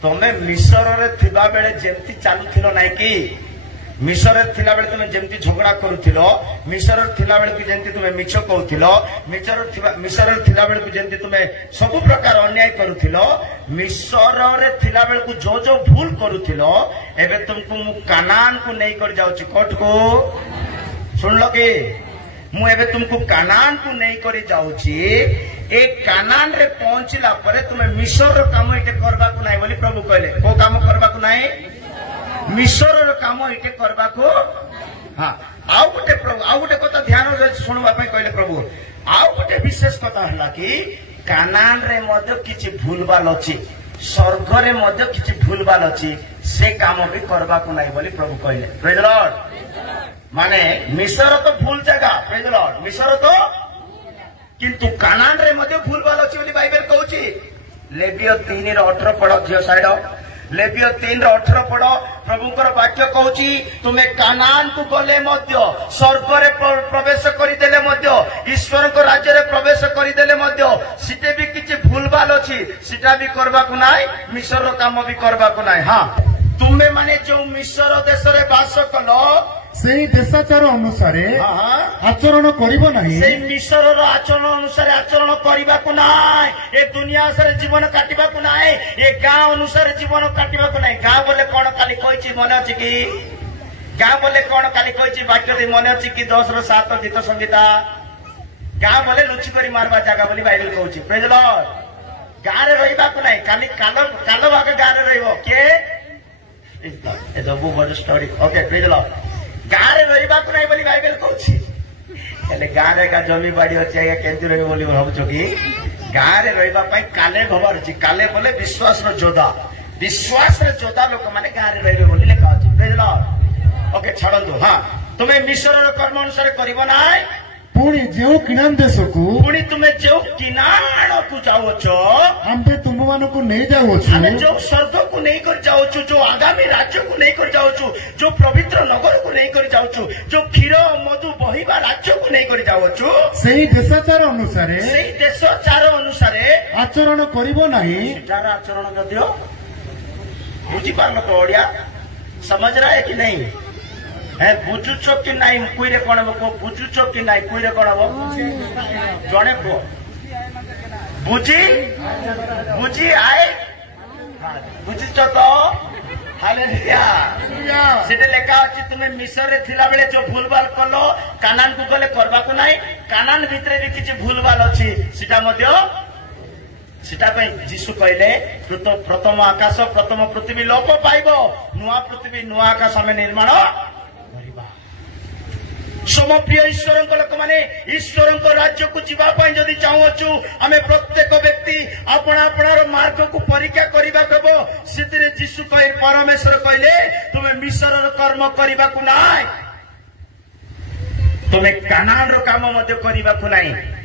तमे मिस्र रे थिबा बेले जेमती चालुथिलो नाइ कि मिस्र रे थिला बेले तमे जेमती झगड़ा करूथिलो मिस्र रे थिला बेले कि जेमती तमे मिछ कहउथिलो मिस्र रे थिला बेले कि जेमती तमे सब प्रकार अन्याय करूथिलो मिस्र रे थिला बेले को जो जो भूल करूथिलो एबे तुमको मु कानान को नहीं कर जाउची कोठ को सुन लो के मु एबे तुमको कानान को नहीं करी जाउची एक कानान रे पहुंचला परे तुमे मिस्र रो काम इटे करबा को नाही बोली प्रभु कहले को काम करबा को नाही मिस्र रो काम इटे करबा को हां आउ गोटे प्रभु आउ गोटे कथा ध्यान रे सुनबा पई कहले प्रभु आउ गोटे विशेष कथा हला कि कानान रे मध्य किछि भूलबाल अछि स्वर्ग रे मध्य किछि भूलबाल अछि से काम भी करबा को नाही बोली प्रभु कहले प्रेज लॉर्ड माने मिस्र तो भूल जगह प्रेज लॉर्ड मिस्र तो किंतु कानान रे मध्य भूलबाल अछि बोली बाइबल कहउची लेवियो 3:18 पढो जियो साइड लेवियो 3:18 पढो प्रभुकर वाक्य कहउची तुमे कानान को गले मध्य स्वर्ग रे प्रवेश करि देले मध्य ईश्वर को राज्य रे प्रवेश करि देले मध्य सिटे भी किछि भूलबाल अछि सिटा भी करबा को नाही मिस्र रो काम भी करबा को नाही हां तुमे माने जो मिस्र देश रे वास कलो सेही देशाचार अनुसार आचरण करिबो नाही सेही मिस्र रो आचरण अनुसार आचरण करिबा को नाही ए दुनिया अनुसार जीवन काटिबा को नाही ए गांव अनुसार जीवन काटिबा को नाही गांव बोले कोन काली कहिछि मन अछि कि गांव बोले कोन काली कहिछि वाक्य दे मन अछि कि 10:7 गीत संगीता गांव बोले लुचि करी मारबा जागा बोली बाइबल कहउछि प्रेज लॉर्ड गां रे रहिबा को नाही खाली कालो भाग गां रे रहिबो के ए दबु बड़ स्टोरी ओके प्रेज लॉर्ड गां रे रहिबा को नाही बोली बाइबल कहउछि हेले गां रे का जमी बाड़ी अछि आगे केंति रहि बोली भाबुछो कि गां रे रहिबा पई काले भवर अछि काले बोले विश्वास रो जोधा लोक माने गां रे रहिबे बोली लेखा अछि प्रेज लॉर्ड ओके छाडंतु हां तुमे मिस्र रो कर्म अनुसार करिबो नाही पुणी जो किनान देश को पुणी तुम्हें जो किनान को जाओ छो हमपे तुम मानो को नहीं जाओ छो हमें जो स्वर्ग को नहीं कर जाओ छो जो आगामी राज्य को नहीं कर जाओ छो जो पवित्र नगर को नहीं कर जाओ छो जो क्षीर मधु बहिबा राज्य को नहीं कर जाओ छो सही देशाचार अनुसार आचरण करिबो नाही सेटार आचरण जदियो बुझी पारलो तो ओडिया समझ रहा है कि नहीं है बुझुछ कि नहीं कुईरे कोन को बुझुछ कि नहीं कुईरे कोन हो जणे को बुझी आए बुझिछ तो हालेलुया सेटे लेखा अछि तुमे मिस्र रे थिला बेले जो भूलबाल कलो कानान को गले करबा को नाही कानान भितरे भी किछि भूलबाल अछि सेटा मध्य सेटा पे यीशु कहले प्रथम आकाश प्रथम पृथ्वी लोप पाइबो नुआ पृथ्वी नुआ आकाश में निर्माण समप्रिय ईश्वर लोक मैंने ईश्वर राज्य को जीवाई जदि चाहूँ आम प्रत्येक व्यक्ति अपना मार्ग को परीक्षा करने से जीशु कह परमेश्वर कहले तुम्हें मिस्र कर्म करने को ना तुम्हें कानान काम करने को ना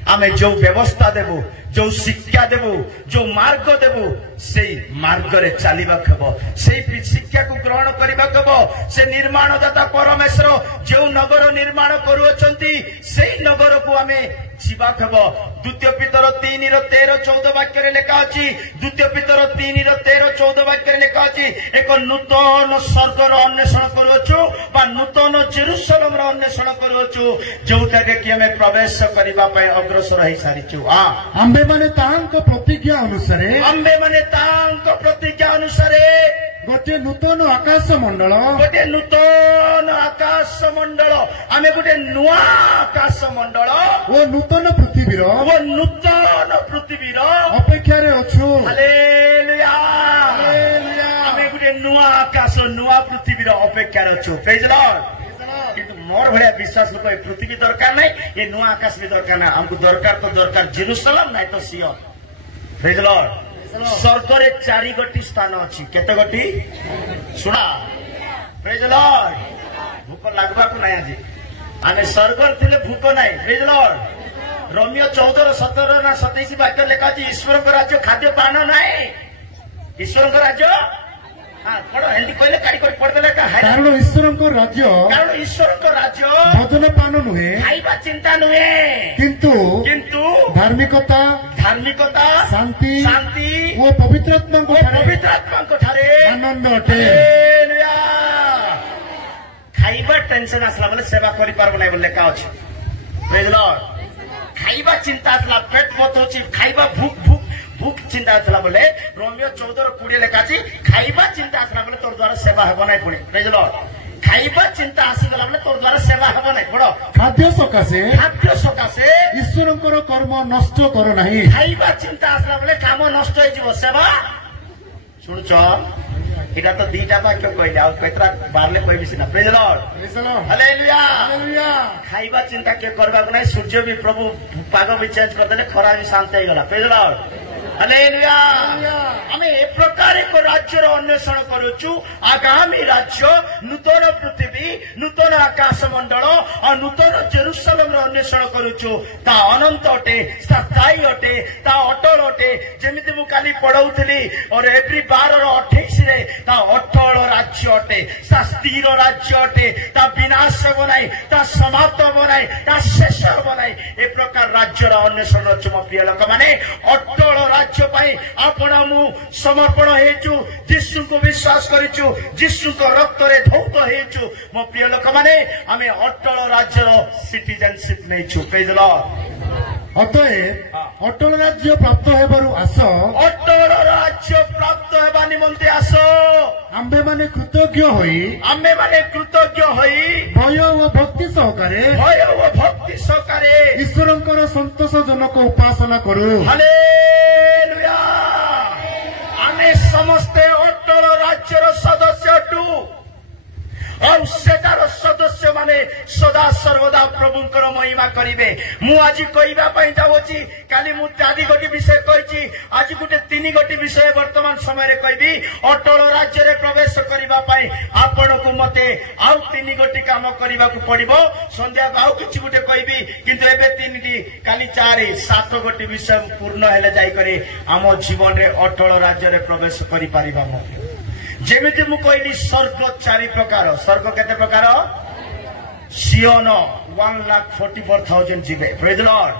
आमे जो व्यवस्था देबु जो शिक्षा देबु जो मार्ग देबु से मार्ग रे चलिबा खबो से शिक्षा को ग्रहण करिबा खबो से निर्माणदाता परमेश्वर जो नगर निर्माण करूछंती से नगर को आमे जीवा खब द्वितीय पितर 3:13-14 वाक्य रे लिखा अछि द्वितीय पितर 3:13-14 वाक्य रे लिखा अछि एक नूतन स्वर्गर अन्वेषण करूछु बा नूतन जेरूशलेम रो अन्वेषण करूछु जोटा के हमें प्रवेश करिबा पय अग्रसर होई सारिछु आंबे माने तांक प्रतिज्ञा अनुसारे गोटे नूतन आकाश मंडल आमे गोटे नुआ आकाश मंडल ओ नूतन पृथ्वीर अपेक्षा रे अछु हालेलुया आमे गोटे नुआ आकाश नुआ पृथ्वीर अपेक्षा रे अछु प्रेज द लॉर्ड किंतु मोर भलिया विश्वास लोक पृथ्वी दरकार नै ये नुआ आकाश भी दरकार नै हमको दरकार जेरूशलेम नै तो सियोन प्रेज द लॉर्ड स्वर्ग रे 4 गोटी स्थान अछि केते गोटी सुना प्रेज द लॉर्ड भूख लागबा को नै आज आने स्वर्ग थिले भूख नै प्रेज द लॉर्ड रोमियो 14:17 ना 27 वाक्य लिखा अछि ईश्वर को राज्य खाद्य पान नै ईश्वर को राज्य हां पढो हेल्दी कहले काडी कर पढ देले का कारण ईश्वर को राज्य भोजन पान नुहे खाइबा चिंता नुहे किंतु धार्मिकता शांति वो पवित्रात्मा को ठारे आनंद अटे खाइबा टेंशन आसला बोले सेवा करि पारबो नै बोले का अछि प्रेज द लॉर्ड खाइबा चिंता आसला पेट बत होची खाइबा भूख चिंता आसला बोले रोमियो 14:20 लिखा अछि खाइबा चिंता आसला बोले तोर द्वारा सेवा हेबो नै पुणी प्रेज द लॉर्ड खाइबा चिंता आसीगला बोले तोर द्वारा सेवा हेबो नै पड़ो खाद्य सकाशे ईश्वरଙ୍କର कर्म नष्ट करो नाही खाइबा चिंता आसला बोले काम नष्ट होई जीवो सेवा सुनछो एटा तो दीटा वाक्य कहले आ पेत्रा बारले कहबी सिना प्रेज द लॉर्ड हालेलुया खाइबा चिंता के करबा को नै सूर्य भी प्रभु पाग भी चेंज कर देले खरा भी शांत हो गला प्रेज द लॉर्ड हालेलुया आमे ए प्रकार एक राज्य रो अन्वेषण करूछु आगामी राज्य नूतन पृथ्वी नूतन आकाश मंडल और नूतन जेरूशलेम रो अन्वेषण करूछु ता अनंत अटे ता स्थायी अटे ता अटल अटे जेमिति मु काली पढौथली और एप्रिल 12 रो 28 रे ता अटल राज्य अटे ता स्थिर राज्य अटे ता विनाश बनाई ता समाप्त बनाई ता शेष बनाई ए प्रकार राज्य रो अन्वेषण रछु म प्रिय लोक माने अटल राज्य आपण मु समर्पण हेचु यीशु को विश्वास करिचु यीशु को रक्त रे धौत हेचु मो प्रिय लोक माने आमे अटल राज्य रो सिटीजनशिप नेचु प्रेज द लॉर्ड अतएव अटल राज्य प्राप्त हेबारु आस अटल राज्य प्राप्त हेबा निमंते आस आम्बे माने कृतज्ञ होई भय ओ भक्ति सहकारे ईश्वरଙ୍କର संतोषजनक उपासना करू हालेलुया आमे समस्त अटल राज्यर सदस्य टू और सेटार सदस्य माने सदा सर्वदा प्रभुंकर महिमा करिवे मु आज कहिबा पई जावछि काली मु 4 गोटी विषय कहिछि आज गुटे 3 गोटी विषय वर्तमान समय रे कहबी अटल राज्य रे प्रवेश करिबा पई आपण को मते आउ 3 गोटी काम करिबा को पड़िबो संध्या आउ किछि गुटे कहबी किंतु एबे 3 टी काली 4 7 गोटी विषय पूर्ण हेले जाई करे हम जीवन रे अटल राज्य रे प्रवेश करि पारिबा म जेमिति मु कहली स्वर्ग 4 प्रकार स्वर्ग केते प्रकार सियोन 1,44,000 जीवे प्रेज द लॉर्ड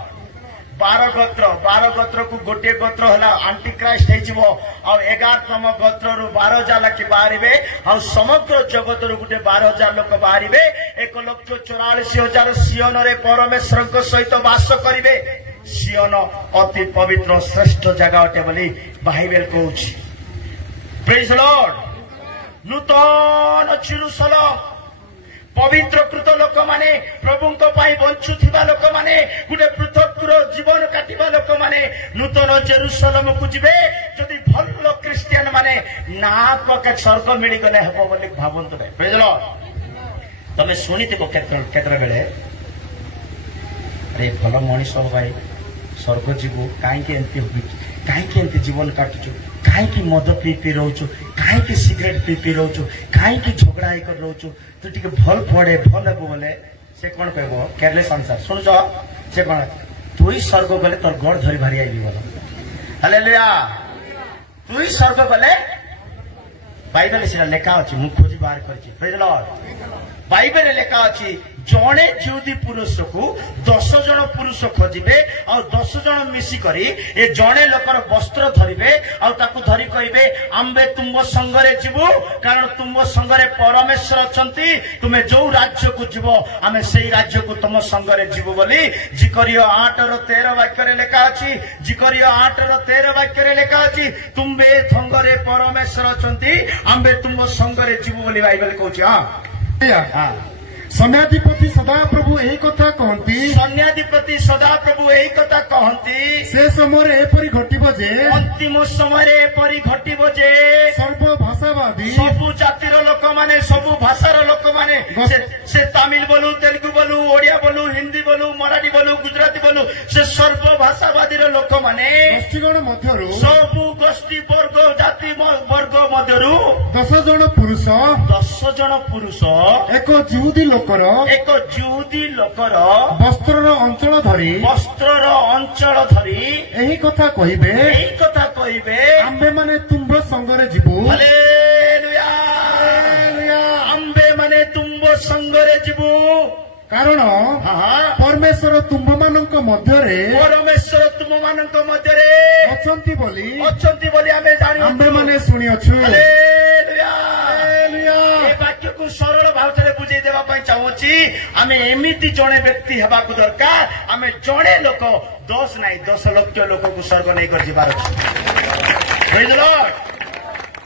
12 गोत्र को गोटे गोत्र हला एंटी क्राइस्ट हे जीवो और 11तम गोत्र रु 12,000 लाख बाहरिबे और समग्र जगत रु गुटे 12,000 लोक बाहरिबे 1,44,000 सियोन रे परमेश्वर को सहित वास करिवे सियोन अति पवित्र श्रेष्ठ जगह अटे बोली बाइबल कहूछि प्रेज द लॉर्ड नूतन जेरूशलेम पवित्रकृत लोक माने प्रभु को पाई बंचुथिबा लोक माने गुटे पृथक जीवन काटिबा लोक माने नूतन जेरूशलेम को जिबे जदि भल क्रिश्चियन माने ना पके स्वर्ग मिली गले हबो बोली भाबंत नै प्रेज द लॉर्ड तमे सुनिते को केतरा बेले अरे भल मनीष भाई स्वर्ग जीवो काई के एंती होबी काई के एंती जीवन काटुछु काई की मद पी रोचु काई की सिगरेट पी रोचु काई की झगड़ा कर रोचु तू टिके भल पड़े भल बोले से कौन कहबो केयरलेस आंसर सुन जो से कौन तु ही स्वर्ग गले तोर गड़ धरी भारी आईबी बोल हालेलुया तु ही स्वर्ग गले बाइबल से लेखा अच्छी मु खोजी बाहर करछि प्रेज द लॉर्ड बाइबल लेखा अच्छी जड़े जिउदी पुरुष को 10 जन पुरुष खोजे और 10 जन मिसिकरी ए जड़े लोकर वस्त्र धरिबे और ताकू धरी कहिबे आम्बे तुम संगरे जीवु कारण तुम संगरे परमेश्वर अछंती तुमे जो राज्य को जीव आमे सेई राज्य को तुम संगरे जीवु बोली जिकरियो 8:13 वाक्य रे लेखा अछि जिकरियो 8:13 वाक्य रे लेखा अछि तुमे संगरे परमेश्वर अछंती आम्बे तुम संगरे जीवु बोली बाइबल कहउछि हां सन्याधिपति सदा प्रभु यही कथा कहती सन्याधिपति सदा प्रभु यही कथा कहती से समय एपरी घटिबो जे अंतिम समय एपरी घटिबो जे सर्व भाषावादी सबु जातिर लोक माने सबु भाषार लोक माने से तमिल बोलू तेलुगु बोलू ओडिया बोलू हिंदी बोलू मराठी बोलू गुजराती बोलू से सर्व भाषावादी लोक माने गोष्ठीगण मध्यरु सबु गोष्ठी वर्ग जाति वर्ग मध्यरु 10 जन पुरुष एक जिहुदी एक जिहुदी लोकर वस्त्रर अंचल धरी यही कथा कहिबे आम्बे माने तुम संगरे जीवु हालेलुया आम्बे माने तुम संगरे जीवु कारण परमेश्वर तुम मानक मध्यरे अछंती बोली आमे जानि आम्बे माने सुनी अछु हालेलुया ए वाक्य को सरल भाषा बुझे देबा पई चाहूची आमे एमिति जणे व्यक्ति हेबा को दरकार आमे जणे लोक 10 नाही 10 लाख लोक को स्वर्ग नै कर जिबार प्रेज द लॉर्ड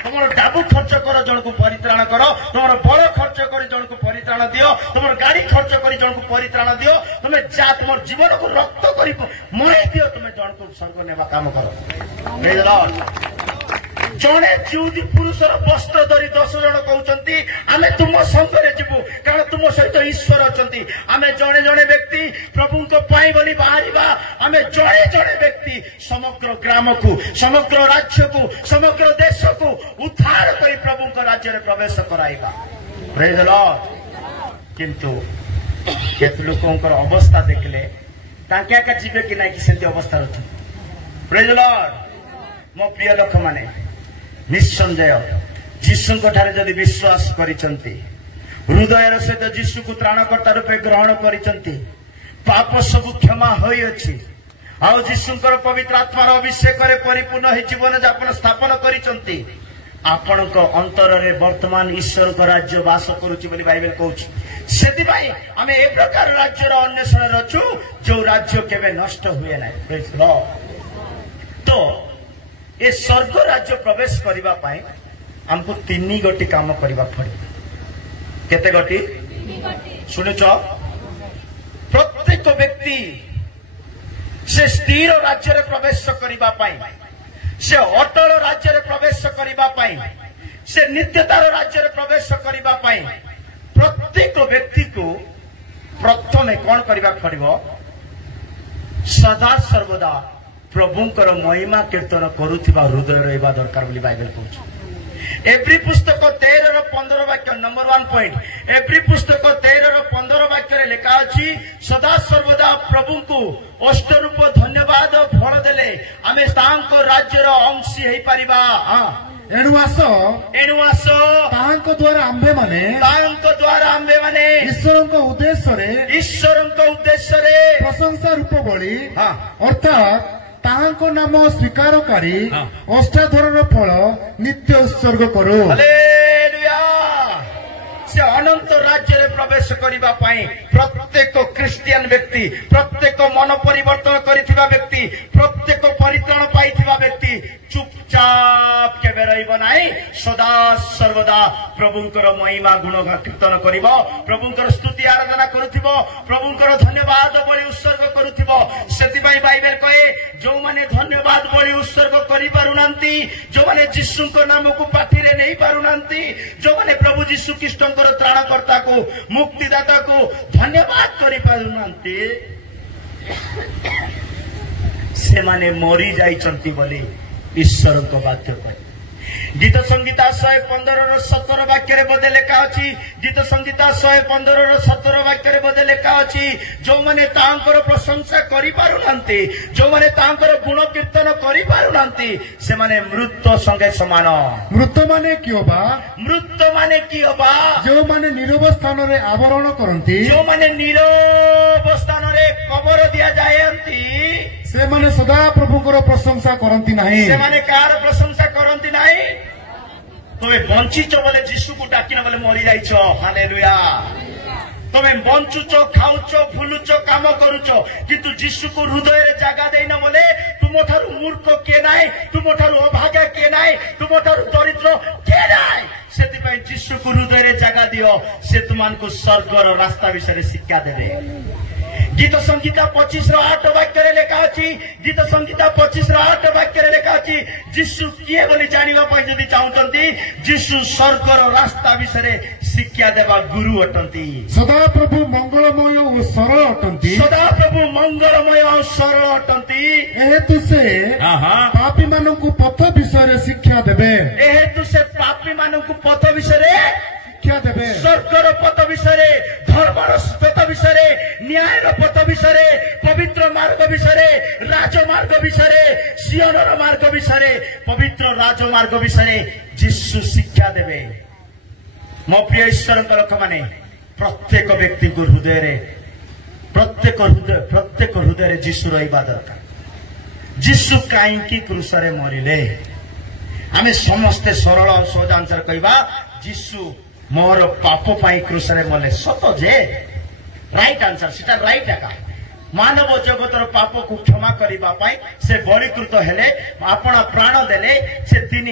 तुम डाबू खर्च कर जन को परित्राण कर तुम बड़ खर्च कर जन को परित्राण दियो तुम गाड़ी खर्च कर जन को परित्राण दियो तुम जा तुम जीवन को रक्त कर मई दियो तुम जन को स्वर्ग नेबा काम करो प्रेज द लॉर्ड जड़े जिउदी पुरुषर वस्त्र धरी 10 जन कहते आमे तुम संगरे जीवु कारण तुम सहित ईश्वर अछंती आमे जड़े जड़े व्यक्ति प्रभु को पाई बोली बाहरिबा आमे जड़े जड़े व्यक्ति समग्र ग्राम को समग्र राज्य को समग्र देश को उद्धार कर प्रभु को राज्य रे प्रवेश कराइबा प्रेज द लॉर्ड किंतु केते लोकंकर अवस्था देखले तांके का जीवे कि नाही कि सेंती अवस्था रहथि प्रेज द लॉर्ड मो प्रिय लोक माने निसंदेह जीशु ठारे जदि विश्वास करिसंती हृदयर सहित जीशु को त्राणकर्ता रूपे ग्रहण करिसंती पाप सब क्षमा होई अछि आ जीशुकर पवित्र आत्मार अभिषेक रे परिपूर्ण हे जीवन यापन स्थापन करिसंती आपण को अंतर रे वर्तमान ईश्वर को राज्य वास करूची बोली बाइबल कहूची सेति भाई हमें ए प्रकार राज्य रो अन्वेषण रचू जो राज्य केबे नष्ट हुए नै प्रेज लॉर्ड तो ए स्वर्ग राज्य प्रवेश करबा पाए हमको 3 गोटी काम करबा पड़े केते गोटी सुनिछ प्रत्येक व्यक्ति से स्थिर राज्य रे प्रवेश करबा पाए से अटल राज्य रे प्रवेश करबा पाए से नित्यतार राज्य रे प्रवेश करबा पाए प्रत्येक व्यक्ति को प्रथम कौन करबा पड़िबो सदा सर्वदा प्रभुंकर महिमा कीर्तन करुथिबा हृदय रहबा दरकार बोली बाइबल कहूछ एवरी पुस्तक 13:15 वाक्य नंबर 1 पॉइंट एवरी पुस्तक 13:15 वाक्य रे लिखा अछि सदा सर्वदा प्रभु को अष्टरूप धन्यवाद फल देले आमे तांको राज्य रो अंशी हेई परिबा एणुआस तांको द्वारा आंबे माने ईश्वर उद्देश्य रे प्रशंसा रूप बोली अर्थात ताहांको नाम स्वीकारकारी अष्टाधर फल नित्य उत्सर्ग करो हालेलुया से अनंत राज्य रे प्रवेश करिबा पाई प्रत्येक क्रिश्चियन व्यक्ति प्रत्येक मन परिवर्तन करिथिबा व्यक्ति प्रत्येक परित्राण पाइथिबा व्यक्ति चुपचाप केबे रहिबो नाही सदा सर्वदा प्रभुंकर महिमा गुण कीर्तन करिबो प्रभुंकर स्तुति आराधना करुथिबो प्रभुंकर धन्यवाद बलि उत्सर्ग करुथिबो सेति भाई बाइबल कहे जो माने धन्यवाद बलि उत्सर्ग करि पारुनांती जो माने यीशु को नाम को पाठी रे नहीं पारुनांती जो माने प्रभु यीशु ख्रीष्टंकर त्राणकर्ता को मुक्तिदाता को धन्यवाद करि पारुनांती से माने मरी जाइचंती बोली ईश्वर को बाध्य करे गीत संगीता 115:17 वाक्य बोधे लिखा अच्छी गीत संगीता 115:17 वाक्य बोधे लिखा अच्छी जो मैंने प्रशंसा करि पारुनांती जो मैंने गुण कीर्तन करि पारुनांती से माने मृत संगे समान मृत माने कियोबा जो माने नीरव स्थान रे आवरण करंती जो माने नीरव स्थान रे कबर दिया जायंती से माने सदा प्रभुकर प्रशंसा करंती नाही से माने कार प्रशंसा करंती नाही तुमे बंचिच बोले जीशु को डाकिन बोले मरी जाइछ हालेलुया तुमे बंचुच खाउच फुलुच काम करूच किंतु जीशु को हृदय रे जगह देना बोले तुम ठारू मूर्ख के नाई तुम ठारू अभागा के नाई तुम ठारू दरिद्र के नाई सेति पय जीशु को हृदय रे जगह दियो से तुमान को स्वर्गर रास्ता विषय शिक्षा देबे गीत संगीता 25:8 वाक्य लिखा अच्छी गीत संगीता 25:8 वाक्य लिखा अच्छी जीशु किए बोली जानिबा पय जदि चाहुचंती जीशु स्वर्गर रास्ता विषय शिक्षा देवा गुरु अटंती सदा प्रभु मंगलमय और सरल अटंती सदा प्रभु मंगलमय और सरल अटंती एहेतु से पापी माननकु पथ विषय शिक्षा देबे एहेतु से पापी माननकु पथ विषय शिक्षा देबे स्वर्गर पथ विषय धर्मर पथ विषय न्याय पथ विषय पवित्र मार्ग विषय राजमार्ग विषय सियोनर मार्ग विषय पवित्र राजमार्ग विषय जीशु शिक्षा देवे मो प्रिय ईश्वर लोक माने प्रत्येक व्यक्ति को हृदय प्रत्येक हृदय जीशु रहा दरकार जीशु कहीं क्रूस रे मरिले आमे समस्ते सरल और सहज आंसर कहवा जीशु मोर पाप पाई क्रूस रे मले सत जे राइट आंसर सीटा राइट एका मानव जगतर पाप को क्षमा करिबा पाई से बलिकृत हेले आपण प्राण देले से तीन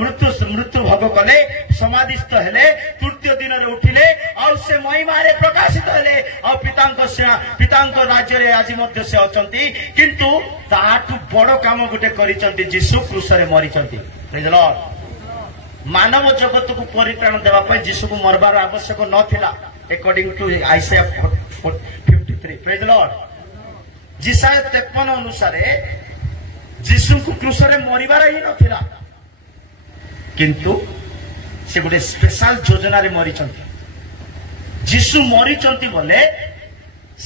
मृत्यु भोग कले समाधिस्थ हेले तृतीय दिन रे उठिले और से महिमा रे प्रकाशित हेले और पितांक राज्य रे आज मध्य से अछंती किंतु ताठु बड़ काम गुटे करिसंती जीशु क्रूस रे मरिसंती प्रेज द लॉर्ड मानव जगत को परित्राण देवा पाई जीशु को मरबार आवश्यक नथिला according to Isaiah 53 praise the lord Isaiah 53 अनुसार जीशु को क्रूस रे मरिबार ही नथिला किंतु से गोटे स्पेशल योजना रे मरिचंती जीशु मरिचंती बोले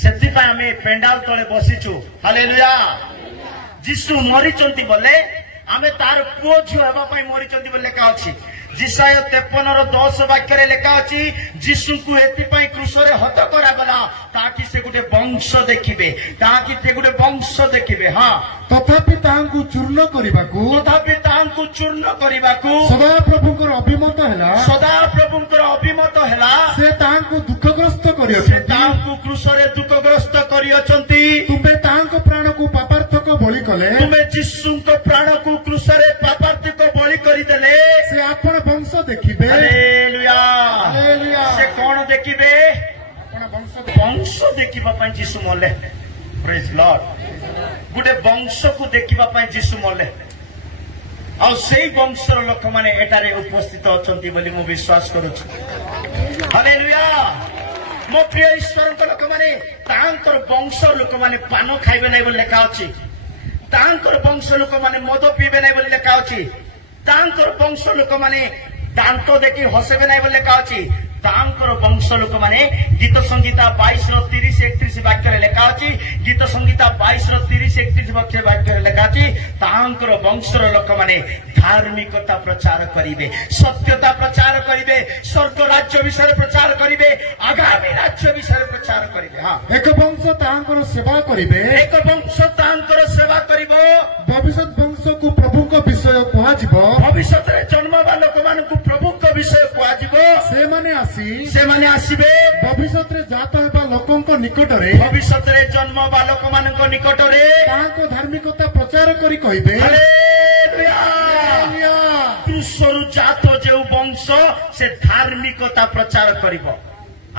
सेति पय हमें पेंडाल तळे बसिछु हालेलुया जीशु मरिचंती बोले आमे तार पुओ झियो हेबा पय मरिचंती बोले लेखा अछि जिसाया 53:10 वाक्य लिखा अच्छी जीशु को एति क्रूस रे हत करा गला ताकि से गोटे वंश देखिबे ताकि से गोटे वंश देखिबे हां तथापि तांकु चूर्ण करिबाकू सदा प्रभुकर अभिमत हैला से तांकु दुखग्रस्त करियछंती तांकु क्रूस रे दुखग्रस्त करियछंती तुमे तांको प्राण को पापार्थक बलि कले तुमे जीशु को प्राण को क्रूस रे पापार्थक बलि करि देले से आपण वंश देखिबे हालेलुया हालेलुया से कोन देखिबे आपण वंश देखिबा पय जीशु मले प्रेज लॉर्ड गुटे वंश को देखिबा पय जीशु मले और सेई वंशर लोक माने एटारे उपस्थित अछंती बोली मो विश्वास करूछु हालेलुया मो प्रिय ईश्वर लोक माने तांकर वंश लोक माने पान खाइबे नै बोली लेखा अछि तांकर वंश लोक माने मद पीबे नै बोली लेखा अछि तांकर वंश लोक माने दांत देखि हसबे नै बोली लेखा अछि तांकर वंश लोक माने गीत संगीता 22:30-31 वाक्य लेखा अछि गीत संगीता 22:30-31 वाक्य लेखा अछि तांकर वंशर लोक माने धार्मिकता प्रचार करिवे सत्यता प्रचार करिवे स्वर्ग राज्य विषय प्रचार करिवे आगामी राज्य विषय प्रचार करिवे हां एक वंश तांकर सेवा करिवे एक वंश तांकर सेवा करिवो भविष्य वंश को प्रभु को विषय कुआजिबो भविष्य रे जन्मवा लोक मान को प्रभु को विषय कुआजिबो से माने आसीबे भविष्य रे जात हेबा लोकंको निकटरे भविष्य रे जन्मवा लोक मानक निकटरे तांको धार्मिकता प्रचार करी कहिबे हालेलुया क्रूसरु जात जे वंश से धार्मिकता प्रचार करिवो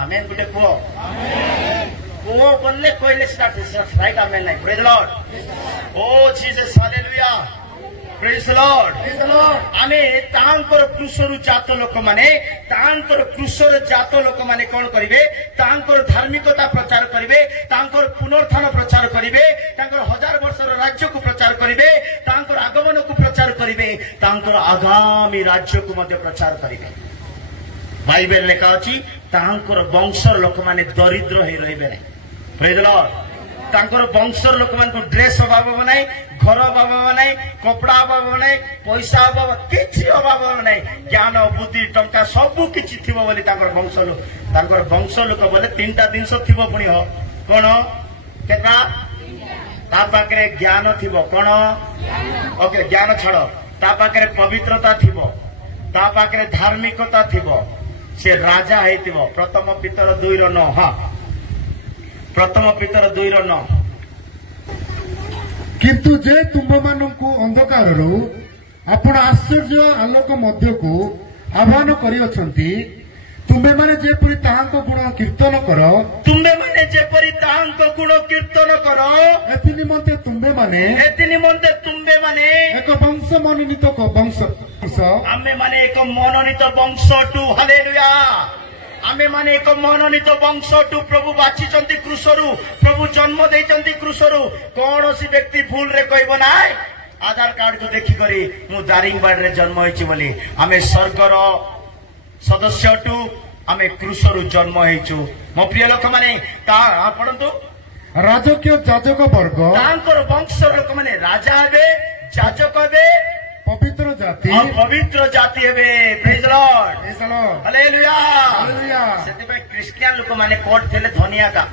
आमेन गुटे को आमेन ओ बोलले कोइले स्टार्ट राइट आमेन नाही प्रेज द लॉर्ड ओ Jesus hallelujah praise the Lord आमे तांकर क्रूसरु जात लोक माने तांकर क्रूसर जात लोक माने कोन करिवे तांकर धार्मिकता प्रचार करिवे तांकर पुनरुत्थान प्रचार करिवे तांकर 1000 वर्षर राज्य को प्रचार करिवे तांकर आगमन को प्रचार करेंगे तांकर आगामी राज्य को मध्य प्रचार करेंगे बाइबल लिखा अच्छी तांकर वंशर लोक माने दरिद्र ही रहिबे नहीं प्रेज द लॉर्ड तांकर वंशर लोक मान को ड्रेस अभाव नहीं घर अभाव नहीं कपड़ा अभाव नहीं पैसा अभाव किछि अभाव नहीं ज्ञान बुद्धि टंका सब किछि थिबो बोली तांकर वंश लोक बोले तीनटा जिनस थिबो पुणी हो कोन केतना ता पाखरे ज्ञान थिबो कोन ओके ज्ञान छाड़ ता पाखरे पवित्रता थिबो ता पाखरे धार्मिकता थिबो से राजा हेतिबो प्रथम पितर 2:9 हां प्रथम पितर 2:9 किंतु जे तुम्भमानंकु अंधकाररु आपण आश्चर्य आलोक मध्यकु आह्वान करियछंती तुम्बे माने जेपरि ताहांको गुण कीर्तन करो तुम्बे माने जेपरि ताहांको गुण कीर्तन करो एति निमंते तुम्बे माने एक वंश मनोनीत वंश आमे माने एक मनोनीत वंश टू हालेलुया आमे माने एक मनोनीत वंश टू प्रभु बाछिचंती क्रूसरु प्रभु जन्म देइचंती क्रूसरु कोनोसी व्यक्ति भूल रे कहबो नाय आधार कार्ड को देखि करी मु दारिंगबाड़ रे जन्म होइछि बोली आमे स्वर्गर सदस्य टू आमे क्रूसरु जन्म हेछु मो प्रिय लोक माने ता पढंतु राजकीय जाजक वर्ग तांकर वंश लोक माने राजा हेबे जाजक हेबे पवित्र जाति हेबे प्रेज द लॉर्ड हालेलुया सेति पे क्रिश्चियन लोक माने कोड थेले धनिया का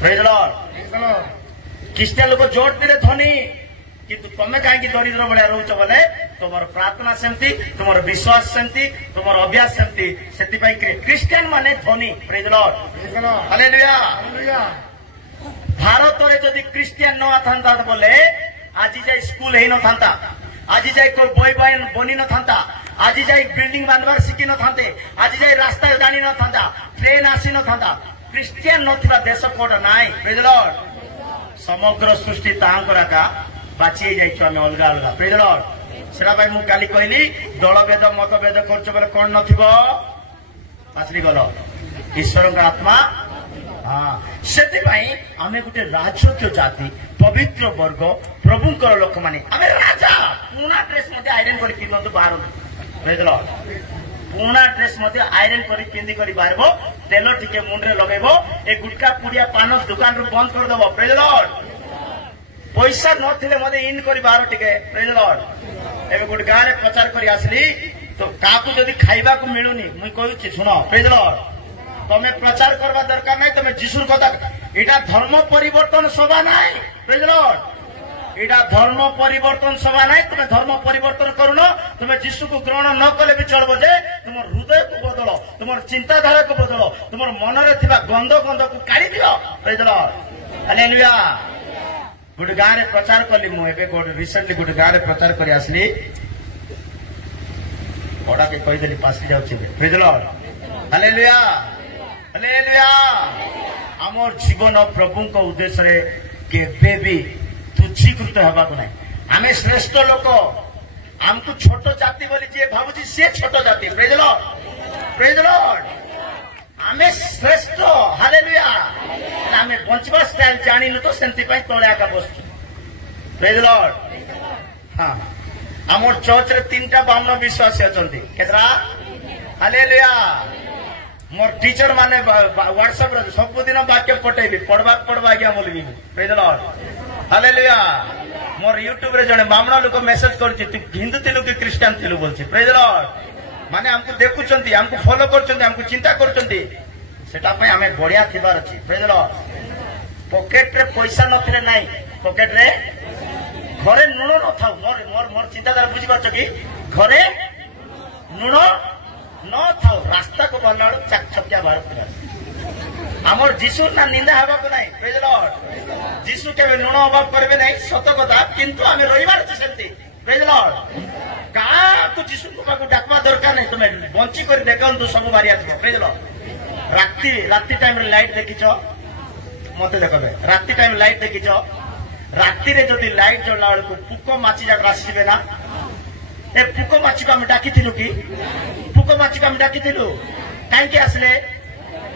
प्रेज द लॉर्ड क्रिश्चियन लोक जोट दिले धनी किंतु तमे काहे की दरिद्र बडा रहउछ बोले तमर प्रार्थना सेमती तमर विश्वास सेमती तमर अभ्यास सेमती सेति पे क्रिश्चियन माने धनी praise the lord hallelujah Bharat रे जदी क्रिश्चियन न आथांता बोले आज जाए स्कूल है न थांता आज जाए कोई बॉय बॉय बनी न थांता आज जाए बिल्डिंग बांधवार शिखी न थांते आज जाए रास्ता जानी न थांता ट्रेन आसी न थांता क्रिश्चियन नथिबा देश कोड नाय प्रेज द लॉर्ड समग्र सृष्टि तांकर का बाची जाइछु आमे अलगा अलगा प्रेज द लॉर्ड सेरा भाई मु काली कहली दलभेद मतभेद करछ बोले कोन नथिबो पासरी गलो ईश्वर का आत्मा हाँ सेति भाई आमे गुटे राजकीय जाति पवित्र वर्ग प्रभुंकर लोक माने आमे राजा पुना ड्रेस मध्ये आयरन करी पिनतो बाहर प्रेज द लॉर्ड पुना ड्रेस मध्ये आयरन करी पिंदी करी बाहरबो तेल टिके मुंडरे लगेबो ए गुटका पुडिया पान दुकान रो बंद कर देबो प्रेज द लॉर्ड पैसा नथिले मध्ये इन करी बाहर टिके प्रेज द लॉर्ड एबे गुट गारे प्रचार करी आसली तो काकू जदी खाइबा को मिलुनी मुई कहूची सुनो प्रेज द लॉर्ड तमे प्रचार करबा दरकार नाही तमे जिसुर कथा एटा धर्म परिवर्तन सभा नाही प्रेज द लॉर्ड एटा धर्म परिवर्तन सभा नाही तमे धर्म परिवर्तन करूनो तमे जिसु को ग्रहण न कले भी चलबो जे तुमर हृदय को बदलो तुमर चिंताधारा को बदलो तुमर मन रे थिबा गंध को काढी दियो praise the lord hallelujah good गारे प्रचार करली मु एबे गुड रिसेंटली गुड गारे प्रचार करी आसली ओडा के कहि देली पासी जाउछि praise the lord hallelujah hallelujah आमर जीवन प्रभु को उद्देश्य रे केबे भी तुच्छीकृत हबा को नाही आमे श्रेष्ठ लोक हमको छोट जाति बोली जे भाबुची से छोट जाति प्रेज द लॉर्ड आमे श्रेष्ठ हालेलुया आमे बंचबा स्टाइल जानी न तो सेंति पई तोळा का बस्तु प्रेज द लॉर्ड हां हमर चर्च रे तीनटा ब्राह्मण विश्वासी अछंती केतरा हालेलुया मोर टीचर माने व्हाट्सएप रे सब दिन वाक्य पठेबी पढ़वा गया Boulby praise the lord hallelujah more YouTube रे जने ब्राह्मण लोक मेसेज करछि तू हिंदू तिलु कि क्रिश्चियन तिलु बोलछि प्रेज द लॉर्ड माने हमको देखुचंती हमको फॉलो करचंती हमको चिंता करचंती सेटा पय हमें बढ़िया थिबार अछि प्रेज द लॉर्ड पॉकेट रे पैसा नथिले नाही पॉकेट रे घरे नुण न थाउ मोर मोर मोर चिंताधारा बुझि पाछ कि घरे नुण न थाउ रास्ता को बनाड़ चकचकिया भारत आमर जीसु ना निंदा हबा को नाही प्रेज द लॉर्ड जीसु के नुण अभाव करबे नाही सत कथा किंतु हमें रहिबार छ सेंती प्रेज द लॉर्ड का तो जीसु को बाकू डाकवा दरकार नाही तुमे बंची कर देखन तो सब बारी आथबो प्रेज द लॉर्ड राती टाइम रे लाइट देखिछो मते देखबे राती टाइम लाइट देखिछो राती रे जदी लाइट जला को पुको माची जा रासिबे ना ए पुको माची को हम डाकी थिलु कि पुको माची को हम डाकी थिलु काहे के आसले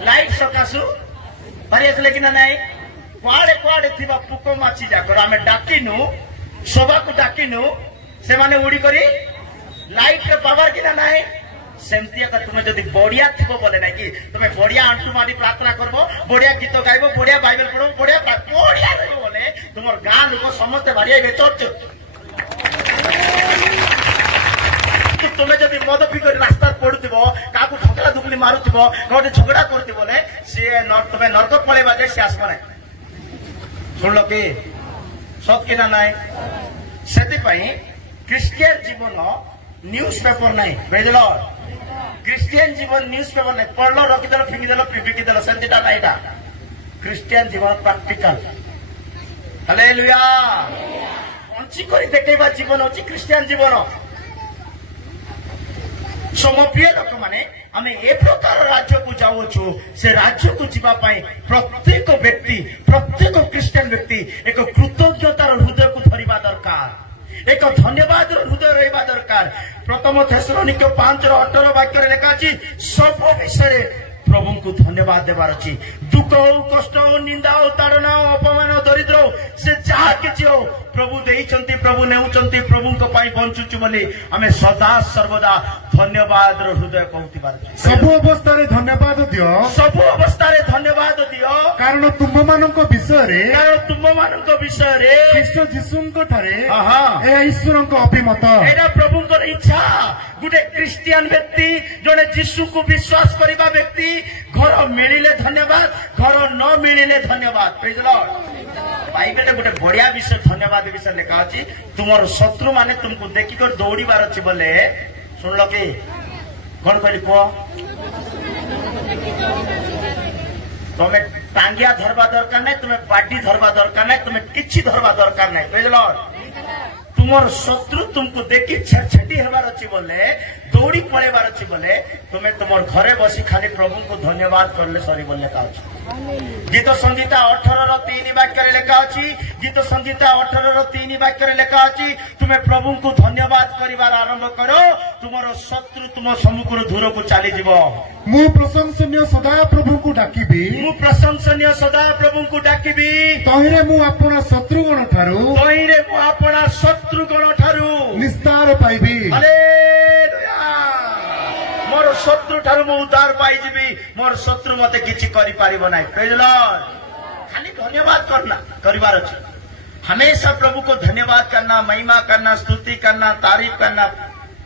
लाइट सकासु बारी आसले कि ना नाही कुआडे कुआडे थिबा पुको माची जा को हमें डाकिनु सभा को डाकिनु से माने उड़ी करी लाइट रे पावर कि ना नाय सेमती का तुम जदि बढ़िया थिबो बोले ना कि तुम बढ़िया आंटू मारी प्रार्थना करबो बढ़िया गीत गाइबो बढ़िया बाइबल पढ़बो बढ़िया रहबो बोले तुमर गां लोक समस्त बारिया चर्च तुम्हें जब मद पी कर रास्ता पड़ुव क्या ठकला दुकली मारुव कौटे झगड़ा करती बोले सी तुम्हें नरक पलैबा जे सी आसब ना शुण कि सत कि ना से क्रिस्टियन जीवन न्यूज पेपर ना बुझल क्रिस्टियन जीवन न्यूज पेपर ना पढ़ल रखीदेल फिंगिदेल बिकिदेल सेमतीटा ना क्रिस्टियन जीवन प्राक्टिकल हालेलुया बंची कर देखा जीवन अच्छी क्रिस्टियन जीवन सो प्रिय लोक मैंने आम ए प्रकार राज्य को जाऊँ से राज्य को जीवाई प्रत्येक व्यक्ति प्रत्येक क्रिस्टियन व्यक्ति एक कृतज्ञतार हृदय को धरवा दरकार एक धन्यवाद हृदय रहा दरकार प्रथम थेसलोनिके 5:18 वाक्य लिखा अच्छी सब विषय प्रभु को धन्यवाद देवार अच्छी दुख हो कष्ट हो निंदा हो ताड़ना हो अपमान दरिद्र हो से जहाँ किसी हो प्रभु देइचंती प्रभु नेउचंती प्रभु को पाई बंचुचु बोली आमे सदा सर्वदा धन्यवाद हृदय कहूतिबार सब अवस्था रे धन्यवाद दियो सब अवस्था रे धन्यवाद दियो कारण तुम मानक विषय रे कृष्ण जीशुंको ठारे ए ईश्वरंको अभिमत एटा प्रभुंकर इच्छा गुटे क्रिस्टियन व्यक्ति जने जीशु को विश्वास करिबा व्यक्ति घर मिलिले धन्यवाद घर न मिलिले धन्यवाद प्रेज लॉर्ड बाइबल गोटे बढ़िया विषय धन्यवाद विषय लिखा अच्छी तुमर शत्रु माने तुमको देखिकर दौड़बार अच्छी बोले शुण लो कि कौन कहली कह तुम्हें टांगिया धरवा दरकार नहीं तुम्हें बाटी धरवा दरकार नहीं तुम्हें किसी धरवा दरकार नहीं बुझल तुमर शत्रु तुमको देखी छेटी हबार अच्छी बोले दौड़ी पड़ेबार अच्छी बोले तुम्हें तुम घरे बसी खाली प्रभु को धन्यवाद करले सरी बोले लिखा गीत संहिता 18:3 वाक्य लिखा अच्छी गीत संहिता 18:3 वाक्य लिखा अच्छी तुम्हें प्रभु को धन्यवाद करिवार आरंभ करो तुमर शत्रु तुम सम्मुखर दूर को चली जीव मु प्रशंसनीय सदा प्रभु को डाकिबी मु प्रशंसनीय सदा प्रभु को डाकिबी तहिरे मु आपण शत्रुगण ठारू निस्तार पाइबी हालेलुया मोर शत्रु ठारू मु उद्धार पाई जीवी मोर शत्रु मते किछि करि पारिबो नै प्रेज लॉर्ड खाली धन्यवाद करना करिवार अछि हमेशा प्रभु को धन्यवाद करना महिमा करना स्तुति करना तारीफ करना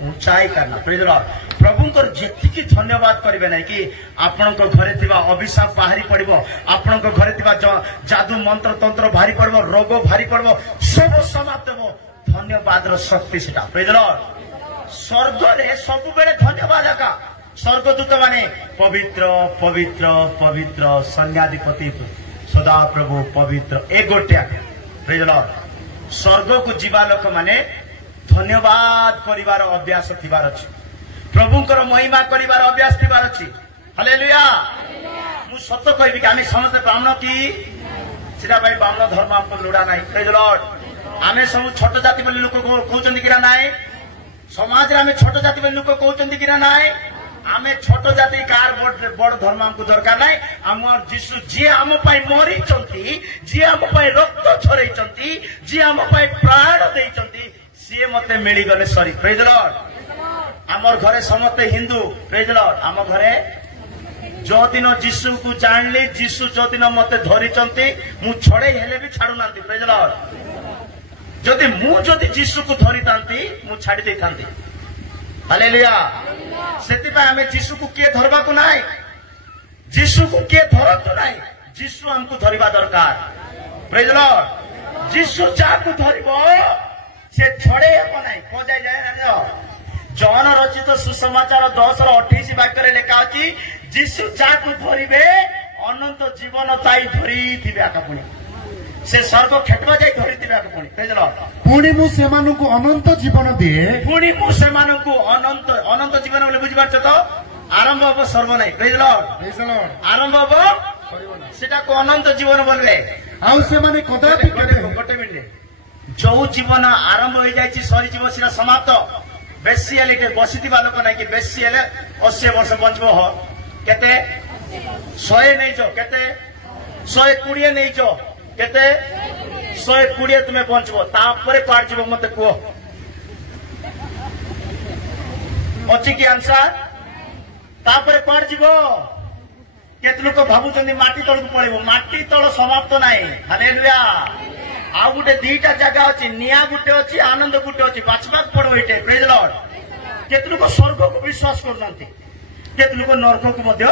ऊंचाई करना प्रेज लॉर्ड प्रभु को जेतिकी धन्यवाद करिवे नै कि आपण को घरे थिबा अभिशाप बाहरी पड़िबो आपण को घरे थिबा जादू मंत्र तंत्र भारी पड़िबो रोग भारी पड़िबो सब समाप्त हो धन्यवाद शक्ति सेटा प्रेज लॉर्ड स्वर्ग रे सब बेले धन्यवाद का स्वर्गदूत माने पवित्र पवित्र पवित्र सैन्याधिपति सदा प्रभु पवित्र एक गोटिया प्रेज लॉर्ड स्वर्ग को जीवा लोक माने धन्यवाद करिवार अभ्यास थिबार अछि प्रभुंकर महिमा करिवार अभ्यास थिबार अछि हालेलुया मु सत्य कहबी कि आमे समस्त ब्राह्मण की सिरा भाई ब्राह्मण धर्म हमको लोड़ा नाही प्रेज लॉर्ड आमे सब छोट जाति बोली लोक कहउचंदी कि नाही समाज रे आमे छोट जाति बोली लोक कहउचंदी कि नाही आमे छोट जाति कार बड़ धर्म हमको दरकार नाही हमर जीसु जे हम पई मरि चंती जे हम पई रक्त छरई चंती जे हम पई प्राण देई चंती सी मते मिली गले सॉरी प्रेज लॉर्ड आमर घरे समस्त हिंदू प्रेज लॉर्ड आम घरे जो दिन जीशु को जानली जीशु जो दिन मते धरी चंती मु छड़े हेले भी छाड़ू नांती प्रेज लॉर्ड जदि मु जदि जीशु को धरी तांती मु छाड़ी दे थांती हालेलुया सेति पय हमें जीशु को के धरबा को नाही जीशु को के धरतो नाही जीशु हमको धरिबा दरकार प्रेज लॉर्ड जीशु जा को धरिबो से छड़े हेबो नाही को जाय ना जॉन रचित सुसमाचार 10:28 वाक्य लिखा अछि जीशु जाकु धरिबे अनंत जीवन ताई धरी थिबा का पुणी से स्वर्ग खेटवा जाई धरी थिबा का पुणी प्रेज लॉर्ड पुणी मु सेमानकु अनंत जीवन दिए पुणी मु सेमानकु अनंत अनंत जीवन बोले बुझि पाछो तो आरंभ हो सर्व नाही प्रेज लॉर्ड आरंभ हो सेटा को अनंत जीवन बोलबे आउ से माने कदापि गोटे मिनिट जो जीवन आरंभ हो जाई छि सरी जीवन सिना समाप्त बेसी हेले बसी लोक ना कि बेसी हेले 80 वर्ष बंचबो हो केते 100 नहीं जो केते 120 नहीं जो केते 120 तुम्हें बंचबो तापरे पार जीवो मते को अच्छी कि आंसर तापर कौन जीव केत लोक भावुं माटी तल को पड़े माटी तल समाप्त नाई हालेलुया आउ गोटे दीटा जगह अच्छी निया गुटे अच्छी आनंद गुटे अच्छी बाछबाक पड़ो ये प्रेज लॉर्ड केत लोक स्वर्ग को विश्वास करना केत लोक नरक को मध्य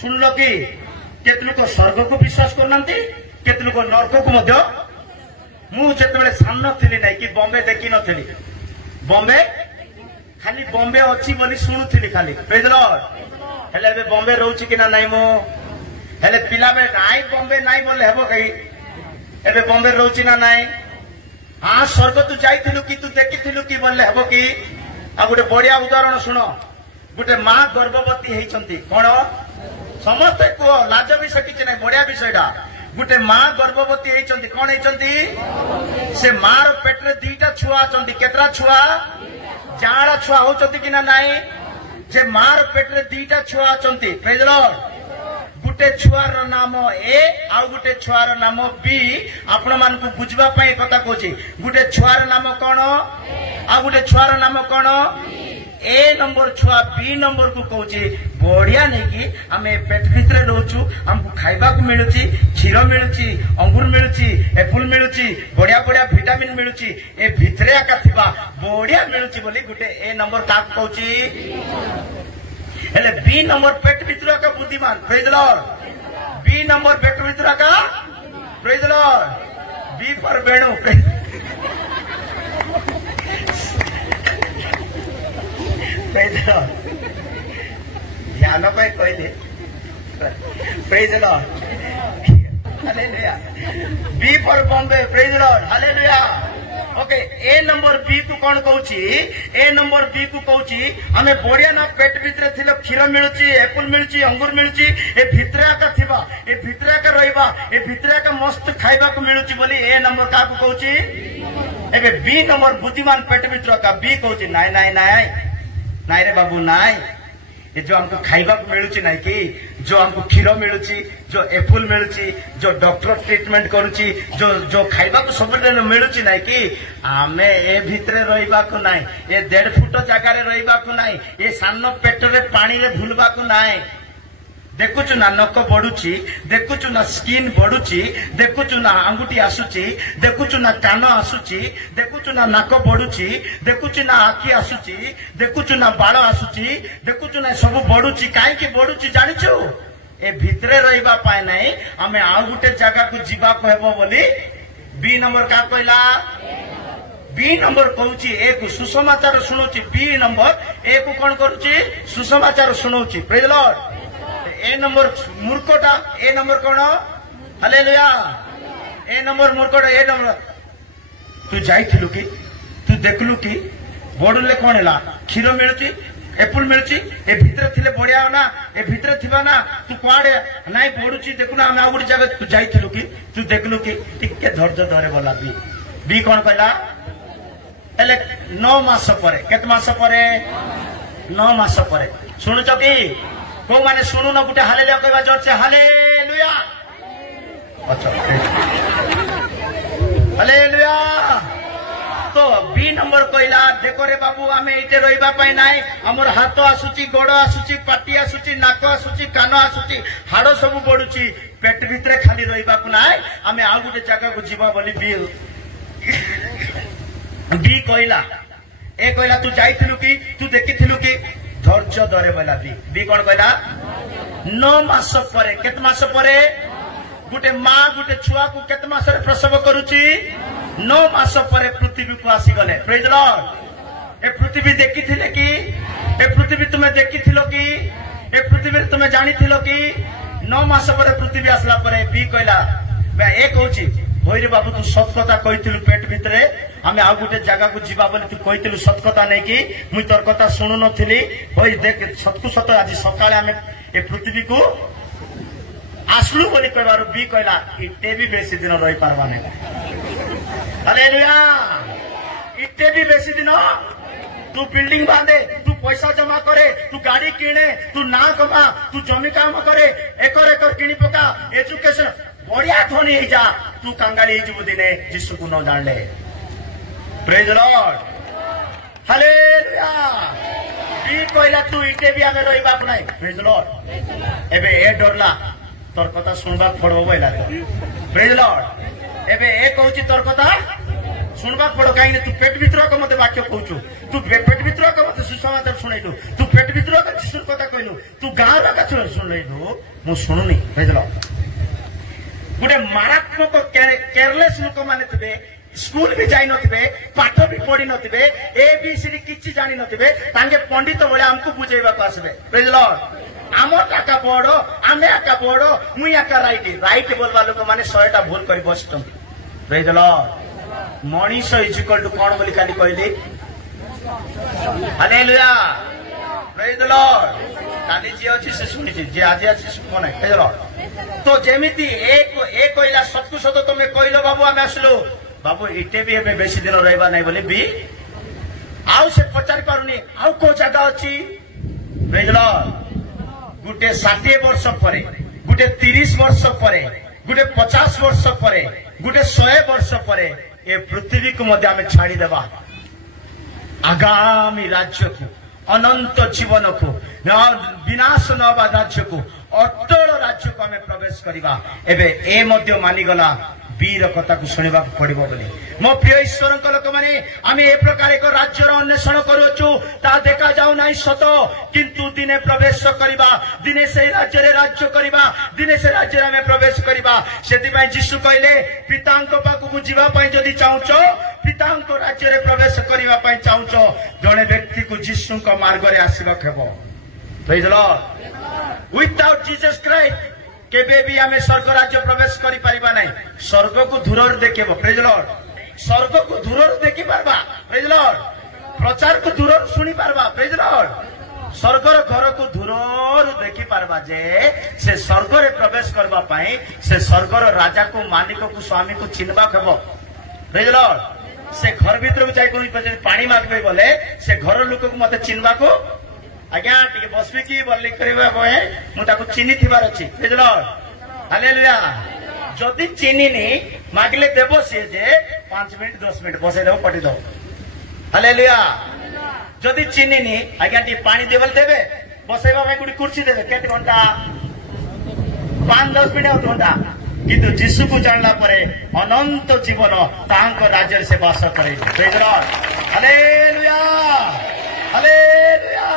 सुनल कि केत लोक स्वर्ग को विश्वास करना केत लोक नरक को मध्य मुझे सान थी ना कि बॉम्बे देखी नी बॉम्बे खाली बॉम्बे अच्छी बोली शुणुली खाली प्रेज लॉर्ड हेले बॉम्बे रोची कि ना नाई मु हेले पिला बेले नाई बॉम्बे नाई बोले हेबो कहीं एबे बॉम्बे रोची ना नाई हाँ स्वर्ग तू जाइथिलु कि तू देखिथिलु कि बोले हेबो कि आ गोटे बढ़िया उदाहरण शुण गोटे माँ गर्भवती होती कौन समस्ते कह लाज विषय किसी ना बढ़िया विषयटा गोटे माँ गर्भवती होती कौन होती से मार पेट्रे दीटा छुआ अच्छा केतरा छुआ जाड़ा छुआ होती कि ना नाई जे मार पेट्रे दीटा छुआ अच्छा प्रेज लॉर्ड गोटे छुआर नाम ए आउ गोटे छुआर नाम बी आपण मान को बुझवा पाई कथा कहूची गोटे छुआर नाम कौन आ गोटे छुआर नाम कौन ए नंबर छुआ बी नंबर को कहूची बढ़िया नहीं कि आम पेट भितर रोचु हमको खाइबा को मिलुची क्षीर मिलुची अंगूर मिलुची एप्पल मिलुची बढ़िया बढ़िया विटामिन मिलुची ए भितरे आका थिबा बढ़िया मिलुची बोली गोटे ए नंबर का कहूची हेले बी नंबर पेट भितर का बुद्धिमान प्रेज लॉर्ड बी नंबर पेट भितर का प्रेज लॉर्ड बी फॉर बेणु प्रेज लॉर्ड ध्यान पाई कहले praise lord hallelujah B for Bombay praise lord hallelujah okay A number B को कौन कहूची ए नंबर बी को कहूची हमें बढ़िया ना पेट भितर थिले क्षीर मिलुची एप्पल मिलुची अंगूर मिलुची ए भितरे का थिबा ए भितरे का रहइबा ए भितरे का मस्त खाइबा को मिलुची बोली ए नंबर का को कहूची एबे बी नंबर बुद्धिमान पेट भितर का बी कहूची नाई नाई नाई नाई रे बाबू नाई ये जो हमको खाइबा को मिलुची नाई कि जो हमको क्षीर मिलुची जो एप्पल मिलुची जो डॉक्टर ट्रीटमेंट करुची जो जो खाइबा को सब मिलुची नाई कि आमे ए भितरे रहिबा को नाई ए 1.5 फुट जगह रहिबा को नाई ए सान पेट रे पानी रे भूलबा को नाई देखुचु ना नक बढ़ुची देखुचु ना स्किन बढ़ुची देखुचु ना आंगुठी आसुची देखुचु ना कान आसुची देखुचु ना नाक बढ़ुची देखुचु ना आखि आसुची देखुचु ना बाल आसुची देखुचु ना सब बढ़ुची काई की बढ़ुची जानिछु ए भितरे रहिबा पाए नाही आमे आ गुटे जगह को जीवा को हेबो बोली बी नंबर का कहला बी नंबर कहूची एक सुसमाचार सुनौची बी नंबर एक कौन करूची सुसमाचार सुनौची प्रेज लॉर्ड ए नंबर मूर्खटा ए नंबर कौन हालेलुया ए नंबर मूर्खटा ए नंबर तू जाइथिलु कि तू देखलु कि बड़ले कौन है क्षीर मिलुची एप्पल मिलुची ए भितर थिले बढ़िया ना ए भितर थिबा ना तू कुआडे नाई पड़ुची देखु ना हम गोटे जगह तू जाइथिलु कि तू देखलु कि टिके धैर्य धरे बोला बी कौन कहला एले 9 मास परे केत मास परे 9 मास परे सुनुच कि को माने सुनु न गुटे हालेलुया कहबा जोर से हालेलुया अच्छा हालेलुया तो बी नंबर कहला देखो रे बाबू आमे इटे रहिबा पाई नाई हमर हाथ आसुची गोड़ आसुची पाटी आसुची नाक आसुची कान आसुची हाड़ सब बढुची पेट भितरे खाली रहिबा को नाई आमे आ गुटे जगह को जीवा बोली बी कहला ए कहला तू जाइथिलु कि तू देखिथिलु कि धैर्य धरे बोला बी कौन कहला 9 मास परे केत मास परे गोटे माँ गोटे छुआ को केत मास प्रसव करुची 9 मास परे पृथ्वी को आसी गले प्रेज लॉर्ड ए पृथ्वी देखिथिले कि ए पृथ्वी तुम्हें देखिथिलो कि ए पृथ्वी तुम्हें जानिथिलो कि 9 मास परे पृथ्वी आसला परे बी कहला ए कहूची होई रे बाबू तू सत कथा कहिथिलु पेट भितरे आमे आ गोटे जगह को जीवा बोली तू कहिथिलु सत कथा नै कि मुई तोर कथा सुनु नथिली होई देख सतकु सत आज सकाळे आमे ए पृथ्वी को आसलु बोली कहबार बी कहला इते भी बेसी दिन रही पारबा नै हालेलुया इते भी बेसी दिन तू बिल्डिंग बांधे तू पैसा जमा करे तू गाड़ी किणे तू ना कमा तू जमी काम करे एकर एकर किणी पका एजुकेशन बढ़िया धनी जा तू कंगाली जीव दिने जिसु को न जान ले प्रेज लॉर्ड हालेलुया बी कहला तू इटे भी आमे रहिबा नै प्रेज लॉर्ड एबे ए डरला तोर कथा सुनबा पड़ो बोला प्रेज लॉर्ड एबे ए कहूची तोर कथा सुनबा पड़ो काई तू पेट भीतर को मते वाक्य कहूचु तू पेट भीतर को मते सुसमाचार सुनाइलु तू पेट भीतर को जिसुर कथा कहलु तू गाँव रा कथा सुनाइलु मु सुनुनी प्रेज लॉर्ड गुटे मारात्मक केयरलेस लोक माने तबे स्कूल भी जाई नथिबे पाठ भी पढ़ी नथिबे एबीसीडी किछि जानि नथिबे तांगे पंडित बोले हमको बुझेबा को आसबे प्रेज लॉर्ड आमर टाका पढ़ो आमे आका पढ़ो मुई आका राइट बोलबा लोक माने 100 टा भूल करी बसतम प्रेज लॉर्ड मनीष इज इक्वल टू कोन बोली खाली कहली हालेलुया प्रेज लॉर्ड काली जे अछि से सुनि जे आज अछि सुन नै प्रेज लॉर्ड तो जेमिति एक कहला सतकु सत तमे कहलो बाबू आमे आसलो बाबू इटे भी एबे बेसी दिन रहबा नै बोले बी आउ से पचार पारुनी आउ को जगह अछि प्रेज लॉर्ड गुटे 60 वर्ष परे गुटे 30 वर्ष परे गुटे 50 वर्ष परे गुटे 100 वर्ष परे ए पृथ्वी को मध्य आमे छाड़ी देबा आगामी राज्य को अनंत जीवन को विनाश न होबा राज्य को अटल राज्य को आमे प्रवेश करिबा एबे ए मध्य मानि गला वीर कथा को सुनिबा पड़िबो बोली मो प्रिय ईश्वर लोक माने आमे ए प्रकार एक राज्यर अन्वेषण करूछु ता देखा जाऊ नाही सत किंतु दिने प्रवेश करिबा दिने से राज्य रे राज्य करिबा दिने से राज्य रे आमे प्रवेश करिबा सेति पय यीशु कहले पितांको पाकु को जीवा पय जदी चाहुचो पितांको राज्य रे प्रवेश करिबा पय चाहुचो जणे व्यक्ति को यीशु को मार्ग रे आसीबा खेबो praise Lord without Jesus Christ केबे भी आमे स्वर्ग राज्य प्रवेश करि परिबा नै स्वर्ग को दूरर देखिबो प्रेज लॉर्ड स्वर्ग को दूरर देखि परबा प्रेज लॉर्ड प्रचार को दूरर सुनि परबा प्रेज लॉर्ड स्वर्गर घर को दूरर देखि परबा जे से स्वर्ग रे प्रवेश करबा पई से स्वर्गर राजा को मालिक को स्वामी को चिन्हबा खबो प्रेज लॉर्ड से घर भीतर जाई कोई पानी मागबे बोले से घर लोक को मते चिन्हबा को आज्ञा टिके बसबे की बोली करबा बहे मु ताको चिन्हि थिबार अछि प्रेज लॉर्ड हालेलुया जदी चिन्हि नि मागले देबो से जे 5 मिनिट 10 मिनिट बसे देबो पटी दो हालेलुया जदी चिन्हि नि आज्ञा टी पानी देबल देबे बसेबा में गुडी कुर्सी देबे केते घंटा 5-10 मिनिट घंटा किंतु यीशु को जानला परे अनंत जीवन तांको राज्य से वास करे प्रेज लॉर्ड हालेलुया हालेलुया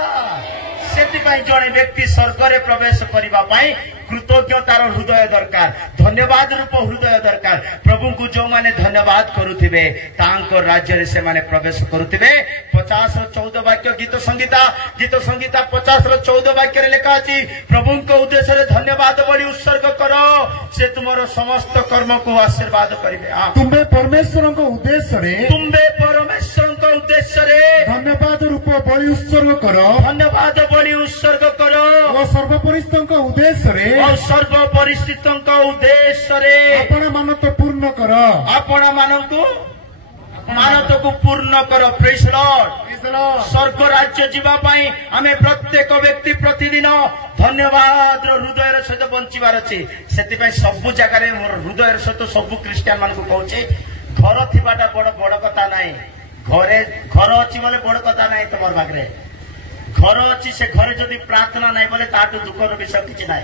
सेति पई जणे व्यक्ति स्वर्ग रे प्रवेश करिबा पई कृतज्ञतार हृदय दरकार धन्यवाद रूप हृदय दरकार प्रभु को जो माने धन्यवाद करुथिबे तांको राज्य रे से माने प्रवेश करुथिबे 50-14 वाक्य गीत संगीता 50-14 वाक्य रे लिखा अछि प्रभु को उद्देश्य रे धन्यवाद बड़ी उत्सर्ग करो से तुमरो समस्त कर्म को आशीर्वाद करिवे तुम्बे परमेश्वर को उद्देश्य रे धन्यवाद रूप बड़ी उत्सर्ग करो धन्यवाद बड़ी उत्सर्ग करो और सर्व परिस्थितों का उद्देश्य रे आपण मानव पूर्ण करो आपण मानव को पूर्ण करो प्रेज लॉर्ड स्वर्ग राज्य जीवा पाई आमे प्रत्येक व्यक्ति प्रतिदिन धन्यवाद हृदय सहित बंचिबार अछि सेति पई सब जगह रे मोर हृदय सहित सब क्रिश्चियन मान को कहूचे घर थिबाटा बड़ कथा नाही घर अछि बोले बड़ कथा नाही तमर भागरे घर अच्छी से घरे जदि प्रार्थना नहीं बोले ताटू दुखर विषय किसी ना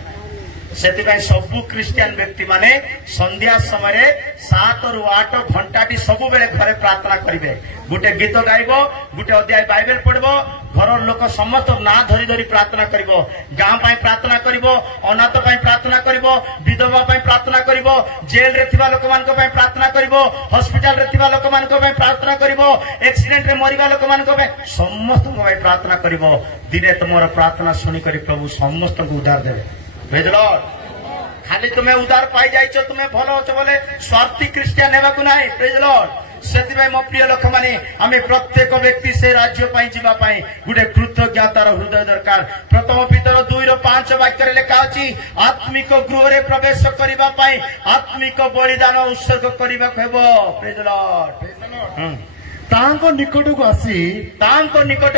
से सबु क्रिश्चियन व्यक्ति माने संध्या समय 7 ରୁ 8 घंटाटी सबु बेले घरे प्रार्थना करिवे गुटे गीत गाइबो गुटे अध्याय बाइबल पढ़बो घर लोक समस्त ना धरी धरी प्रार्थना करिवो गां पई प्रार्थना करिवो अनाथ पई प्रार्थना करिवो विधवा पई प्रार्थना करिवो जेल रे थिबा लोक मान को पई प्रार्थना करिवो हॉस्पिटल रे थिबा लोक मान को पई प्रार्थना करिवो एक्सीडेंट रे मरिबा लोक मान को पई समस्त को पई प्रार्थना करिवो दिने तुमरो प्रार्थना सुनि करी प्रभु समस्त को उद्धार देबे प्रेज लॉर्ड खाली तुम्हें उद्धार पाई जाइछो तुम्हें भलो छ बोले स्वार्थी क्रिश्चियन हेबा को नाही प्रेज लॉर्ड सेति मो प्रिय लोक माने आमे प्रत्येक व्यक्ति से राज्य पाई जीवा पाई गुटे कृतज्ञतार हृदय दरकार प्रथम पीतर 2:5 वाक्य रे लिखा अछि आत्मिक गृह रे प्रवेश करिबा पाई आत्मिक बलिदान उत्सर्ग करिबा हेबो प्रेज लॉर्ड तांको निकट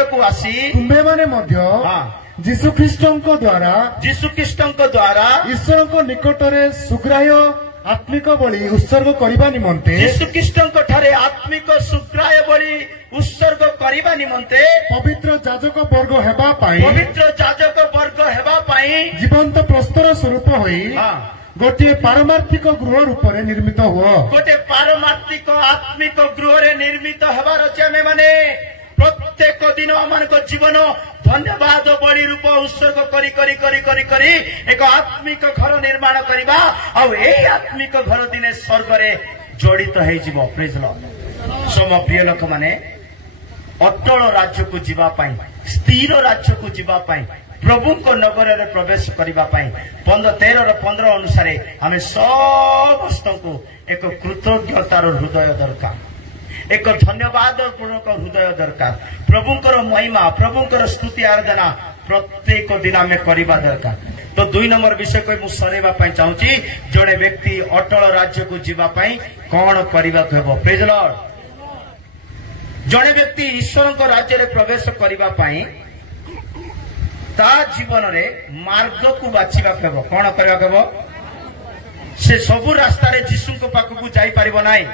को आसी तुम्बे माने मध्य जीशु ख्रीष्टों द्वारा ईश्वर को निकट रे सुग्राह्य आत्मिक बलि उत्सर्ग करबा निमंते यीशु ख्रीष्टଙ୍କ ଠାରେ आत्मिक सुग्राय बलि उत्सर्ग करबा निमंते पवित्र याजक वर्ग हेबा पाई पवित्र याजक वर्ग हेबा पाई जीवंत प्रस्तर स्वरूप होई गोटे पारमार्थिक गृह रूप में निर्मित हुआ गोटे पारमार्थिक आत्मिक गृह रे निर्मित हेबार अछि आमे माने प्रत्येक दिन आमन को जीवन धन्यवाद बलि रूप उत्सर्ग करी करी करी करी करी एक आत्मिक घर निर्माण करबा आ एई आत्मिक घर दिने स्वर्ग रे जड़ित हे जीवो प्रेज लॉर्ड सम प्रिय लोक माने अटल राज्य को जीवा पाई स्थिर राज्य को जीवा पाई प्रभु को नगर रे प्रवेश करबा पाई 13:15 अनुसार हमें समस्त को एक कृतज्ञतार हृदय दरकार एक धन्यवाद पूर्णक हृदय दरकार प्रभुंकर महिमा प्रभुंकर स्तुति आराधना प्रत्येक दिन आम करबा दरकार तो 2 नंबर विषय को मु सरेबा पाई चाहूची जड़े व्यक्ति अटल राज्य को जीवा पाई कौन करबा हेबो प्रेज लॉर्ड जड़े व्यक्ति ईश्वर को राज्य रे प्रवेश करबा पाई ता जीवन रे मार्ग को बाछिबा हेबो कौन करबा हेबो से सब रास्ता रे यीशु को पाखु को जाई परिबो नाही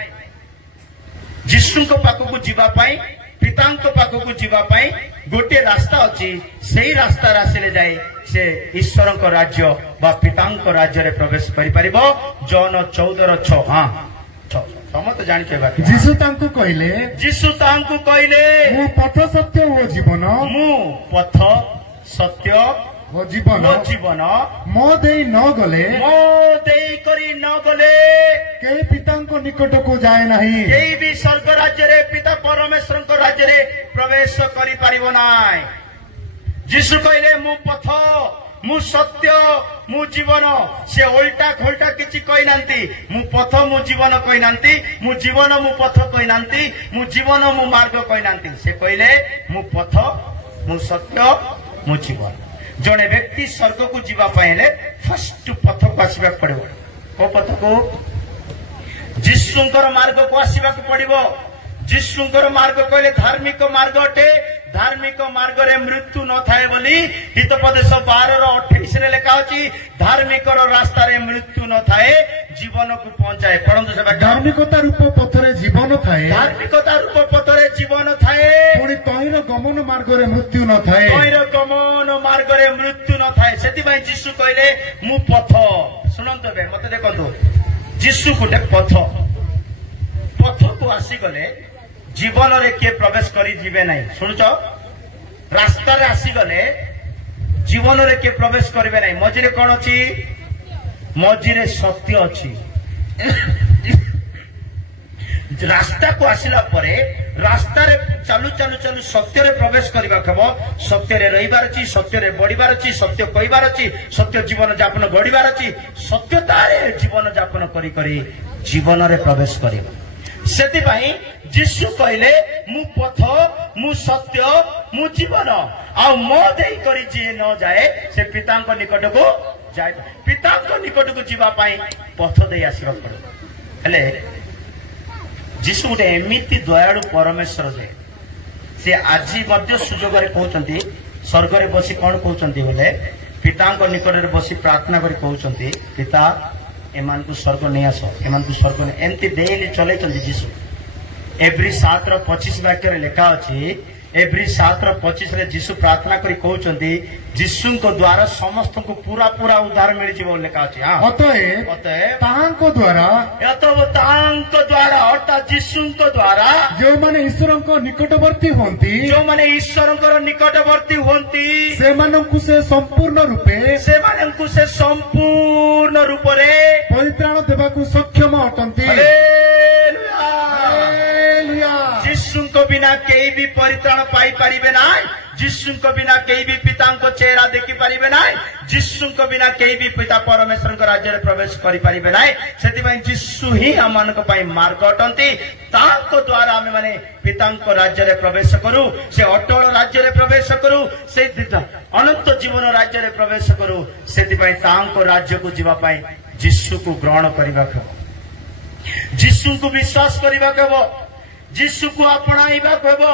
यीशु को पाखु को जीवा पाई पिता को पाखु को जीवा पाई गोटे रास्ता अछि सेही रास्ता रासिले जाए से ईश्वर को राज्य बा पिता को राज्य रे प्रवेश करि परिबो जॉन 14:6 हां समस्त जानि के बात यीशु तांको कहले मु पथ सत्य ओ जीवन मु पथ सत्य वो जीवन मो देई न गले के पिता को निकट को जाए नहीं केई भी स्वर्ग राज्य रे पिता परमेश्वर को राज्य रे प्रवेश करि परिबो नाय यीशु कहले मु पथ मु सत्य मु जीवन से उल्टा खोल्टा किछि कहि नांती मु पथ मु जीवन कहि नांती मु जीवन मु पथ कहि नांती मु जीवन मु मार्ग कहि नांती से कहले मु पथ मु सत्य मु जीवन जड़े व्यक्ति स्वर्ग को जीवा पाइले फर्स्ट पथ को आसवा पड़ो को पथ को यीशुंकर मार्ग को आसवा पड़ो यीशुंकर मार्ग कहले धार्मिक मार्ग अटे धार्मिक मार्ग रे मृत्यु न थाए बोली हितोपदेश 12:28 रे लिखा अछि धार्मिक रास्ता रे मृत्यु न थाए जीवन को पहुंचाए पढ़ंतु सब धार्मिकता रूप पथरे जीवन थाए धार्मिकता रूप पथरे जीवन थाए पुणी तैर गमन मार्ग रे मृत्यु न थाए तैर गमन मार्ग रे मृत्यु न थाए सेति भाई यीशु कहले मु पथ सुनंतु बे मते देखंतु यीशु गोटे पथ पथ को आसी गले जीवन रे के प्रवेश करी जीवे नहीं सुनछ रास्ता रे आसी गले जीवन रे के प्रवेश करिवे नहीं मझिरे कोन अछि मझिरे सत्य अछि रास्ता को आसिला परे रास्ता रे चालू चालू चालू सत्य रे प्रवेश करबा खबो सत्य रे रहिबार अछि सत्य रे बढ़िबार अछि सत्य कहिबार अछि सत्य जीवन यापन गढिबार अछि सत्यता रे जीवन यापन करी करी जीवन रे प्रवेश करिबा सेति भाई यीशु कहले मु पथ मु सत्य मु जीवन आ मो देई करी जे न जाए से पिता को निकट को जाए पिता को निकट को जीवा पाई पथ देई आसीबा पड़ो हेले यीशु गोटे एमिति दयालु परमेश्वर जे से आज मध्य सुजोग रे कहउचंती स्वर्ग रे बसी कोन कहउचंती बोले पिता को निकट रे बसी प्रार्थना करी कहउचंती पिता एमान को स्वर्ग नहीं आसो एमान को स्वर्ग नहीं एमती डेली चले यीशु एवरी 7:25 वाक्य रे लिखा अछि एवरी 7:25 रे यीशु प्रार्थना करी कहउचंती यीशु को द्वारा समस्त को पूरा पूरा उद्धार मिल जीवो लिखा अछि हां अतएव तांको द्वारा अर्थात यीशु को द्वारा जो माने ईश्वर को निकटवर्ती होंती जो माने ईश्वर को निकटवर्ती होंती से मानकु से संपूर्ण रूप रे परित्राण देबा को सक्षम अटंती यीशु को बिना कई भी परित्राण पाई परिबे ना यीशु को बिना कई भी पिता को चेहरा देखि परिबे ना यीशु को बिना कई भी पिता परमेश्वर को राज्य रे प्रवेश करि परिबे ना सेति भाई यीशु ही हमन को पाई मार्ग अटंती ताको द्वारा हमें माने पिता को राज्य रे प्रवेश करू से अटल राज्य रे प्रवेश करू से अनंत जीवन राज्य रे प्रवेश करू सेति भाई ताको राज्य को जीवा पाई यीशु को ग्रहण करिबा को यीशु को विश्वास करिबा को यीशु को अपनाइबा को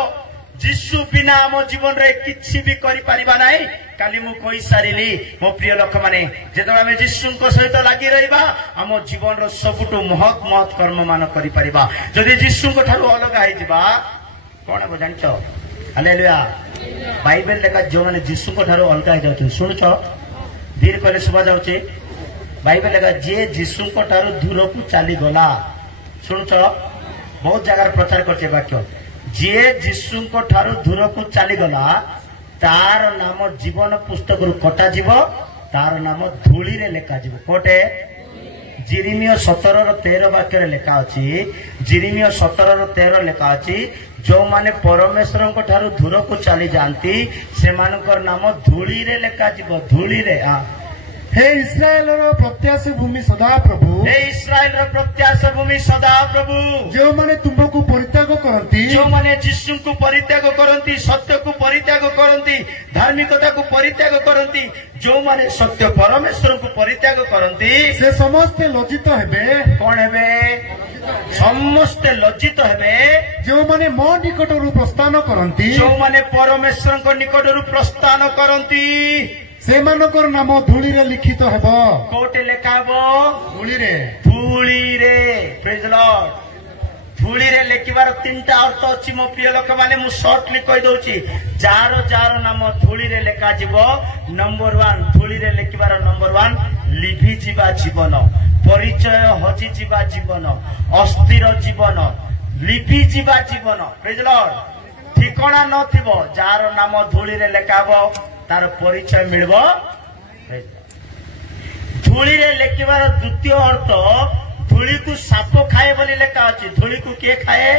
यीशु बिना आम जीवन रे किछि भी करि परिबा नाही काली मु कही सारिली मो प्रिय लोक माने जेतबे आमे यीशु सहित लागि रहिबा हम जीवन रो सबुटु महत महत कर्म मान करि परिबा जदि यीशु ठारू अलग आइ जिबा कोन हो जानछो हालेलुया बाइबल लेखा जो माने यीशु ठारू अलग आइ जाउछ सुनछो धीर करे सुबा जाउछे बाइबल लेखा जे यीशु ठारू दूर को चली गला सुनछो बहुत जगह प्रचार करछे वाक्य जे यीशु ठारू दूर को चली गला तार नाम जीवन पुस्तक कटा जीव तार नाम धूली रे लेखा जीव कोटे जिरिमिय 17:13 वाक्य लेखा अछि जिरिमिय 17:13 लेखा अछि जो माने परमेश्वर को ठारू दूर को चली जानती से मानकर नाम धूली रे लेखा जीव धूली रे हे इस्राएल रो प्रत्याशी भूमि सदा प्रभु हे इस्राएल रो प्रत्याशी भूमि सदा प्रभु जो माने तुमको परित्याग करंती जो माने यीशु को परित्याग करंती सत्य को परित्याग करंती धार्मिकता को परित्याग करंती जो माने सत्य परमेश्वर को परित्याग करंती से समस्त लज्जित हेबे कोन हेबे समस्त लज्जित हेबे जो माने मो निकटरु प्रस्थान करंती जो माने परमेश्वर को निकटरु प्रस्थान करंती से मानकर नाम धूली रे लिखित हेबो कोटे लेखाबो धूली रे प्रेज द लॉर्ड धूली रे लेखिबार तीनटा अर्थ अछि मो प्रिय लोक माने मु शॉर्टली कहि दउची जार जार नाम धूली रे लेखा जीवो नंबर 1 धूली रे लेखिबार नंबर 1 लिभि जीवा जीवन परिचय हजि जीवा जीवन अस्थिर जीवन लिभि जीवा जीवन प्रेज द लॉर्ड ठिकाना नथिबो जार नाम धूली रे लेखाबो तार परिचय मिलबो धूली रे लेखिबार द्वितीय अर्थ धूली को साप खाए बोली लेखा अछि धूली को के खाए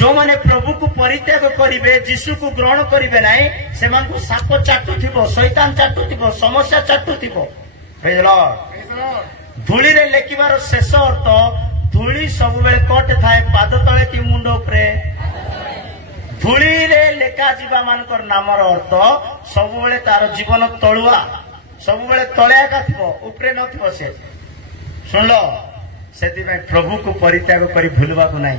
जो माने प्रभु को परित्याग करिवे यीशु को ग्रहण करिवे नाही से मान को साप चाटुथिबो शैतान चाटुथिबो समस्या चाटुथिबो प्रेज द लॉर्ड धूली रे लेखिबार शेष अर्थ धूली सब बेले कोट थाए पाद तळे कि मुंड उपरे धूली रे लेखा जीवा मानकर नामर अर्थ सब बेले तार जीवन तळुआ सब बेले तळे एका थिबो उपरे नथिबो से सुनलो सेति में प्रभु को परित्याग करी भूलबा को नाही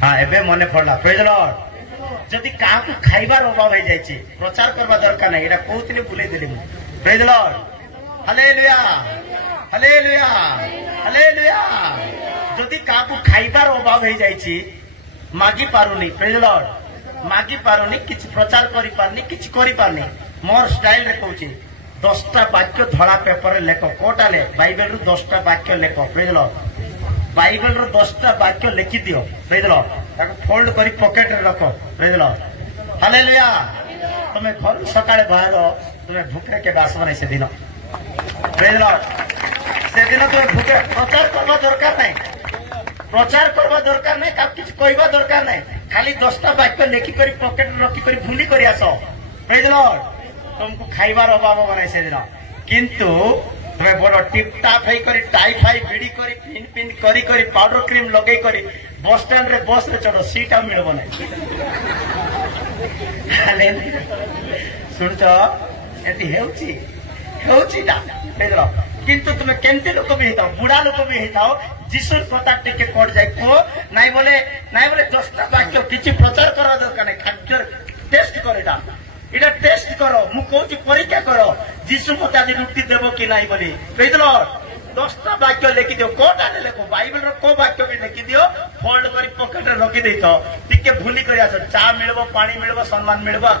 हां एबे मने पड़ला प्रेज लॉर्ड जदि का को खाइबार अभाव हो जायछि प्रचार करबा दरकार नाही एटा कोउतले भूले देली praise lord hallelujah hallelujah hallelujah जदि का को खाइबार अभाव हो जायछि मागी पारुनी प्रेज लॉर्ड मागी पारुनी किछ प्रचार करि पारनी किछ करि पारनी मोर स्टाइल रे कहूची 10टा वाक्य धड़ा पेपर रे लेखो कोटाले बाइबल रो 10टा वाक्य लेखो प्रेज लॉर्ड बाइबल रो 10टा वाक्य लिखि दियो प्रेज लॉर्ड ताको फोल्ड करी पॉकेट रे रखो प्रेज लॉर्ड हालेलुया तमे घर सकाळे बाहर तमे भूखे के दास बनै से दिन प्रेज लॉर्ड से दिन तो भूखे प्रचार करबा दरकार नाही प्रचार करबा दरकार नहीं का किछ कहबा दरकार नहीं खाली 10टा वाक्य लेखि करी पॉकेट रखि करी भूली करी आसो प्रेज लॉर्ड तुमको खाइबार अभाव बनै से दिन किंतु तमे बड़ टिप टाप हे करी टाई फाई बीड़ी करी पिन पिन करी करी पाउडर क्रीम लगे करी बस स्टैंड रे बस रे चढ़ो सीट आ मिलबो नै सुनतो एति हेउची ता प्रेज लॉर्ड किंतु तुम केंते लोक भी हेताओ बुढ़ा लोक भी हेताओ जीसुर कथा टिके कोड जाय को नाही बोले 10टा वाक्य किछि प्रचार करा दरकार नै खाद्य टेस्ट करेटा इटा टेस्ट करो मु कहूची परीक्षा करो जीसु मते आज रुक्ति देबो कि नाही बोली प्रेज द लॉर्ड 10टा वाक्य लिखि दियो कोटा ने लेखो बाइबल रो को वाक्य भी लिखि दियो फोल्ड करी पॉकेट रे रखि देइतो टिके भूली करी आसो चा मिलबो पानी मिलबो सम्मान मिलबो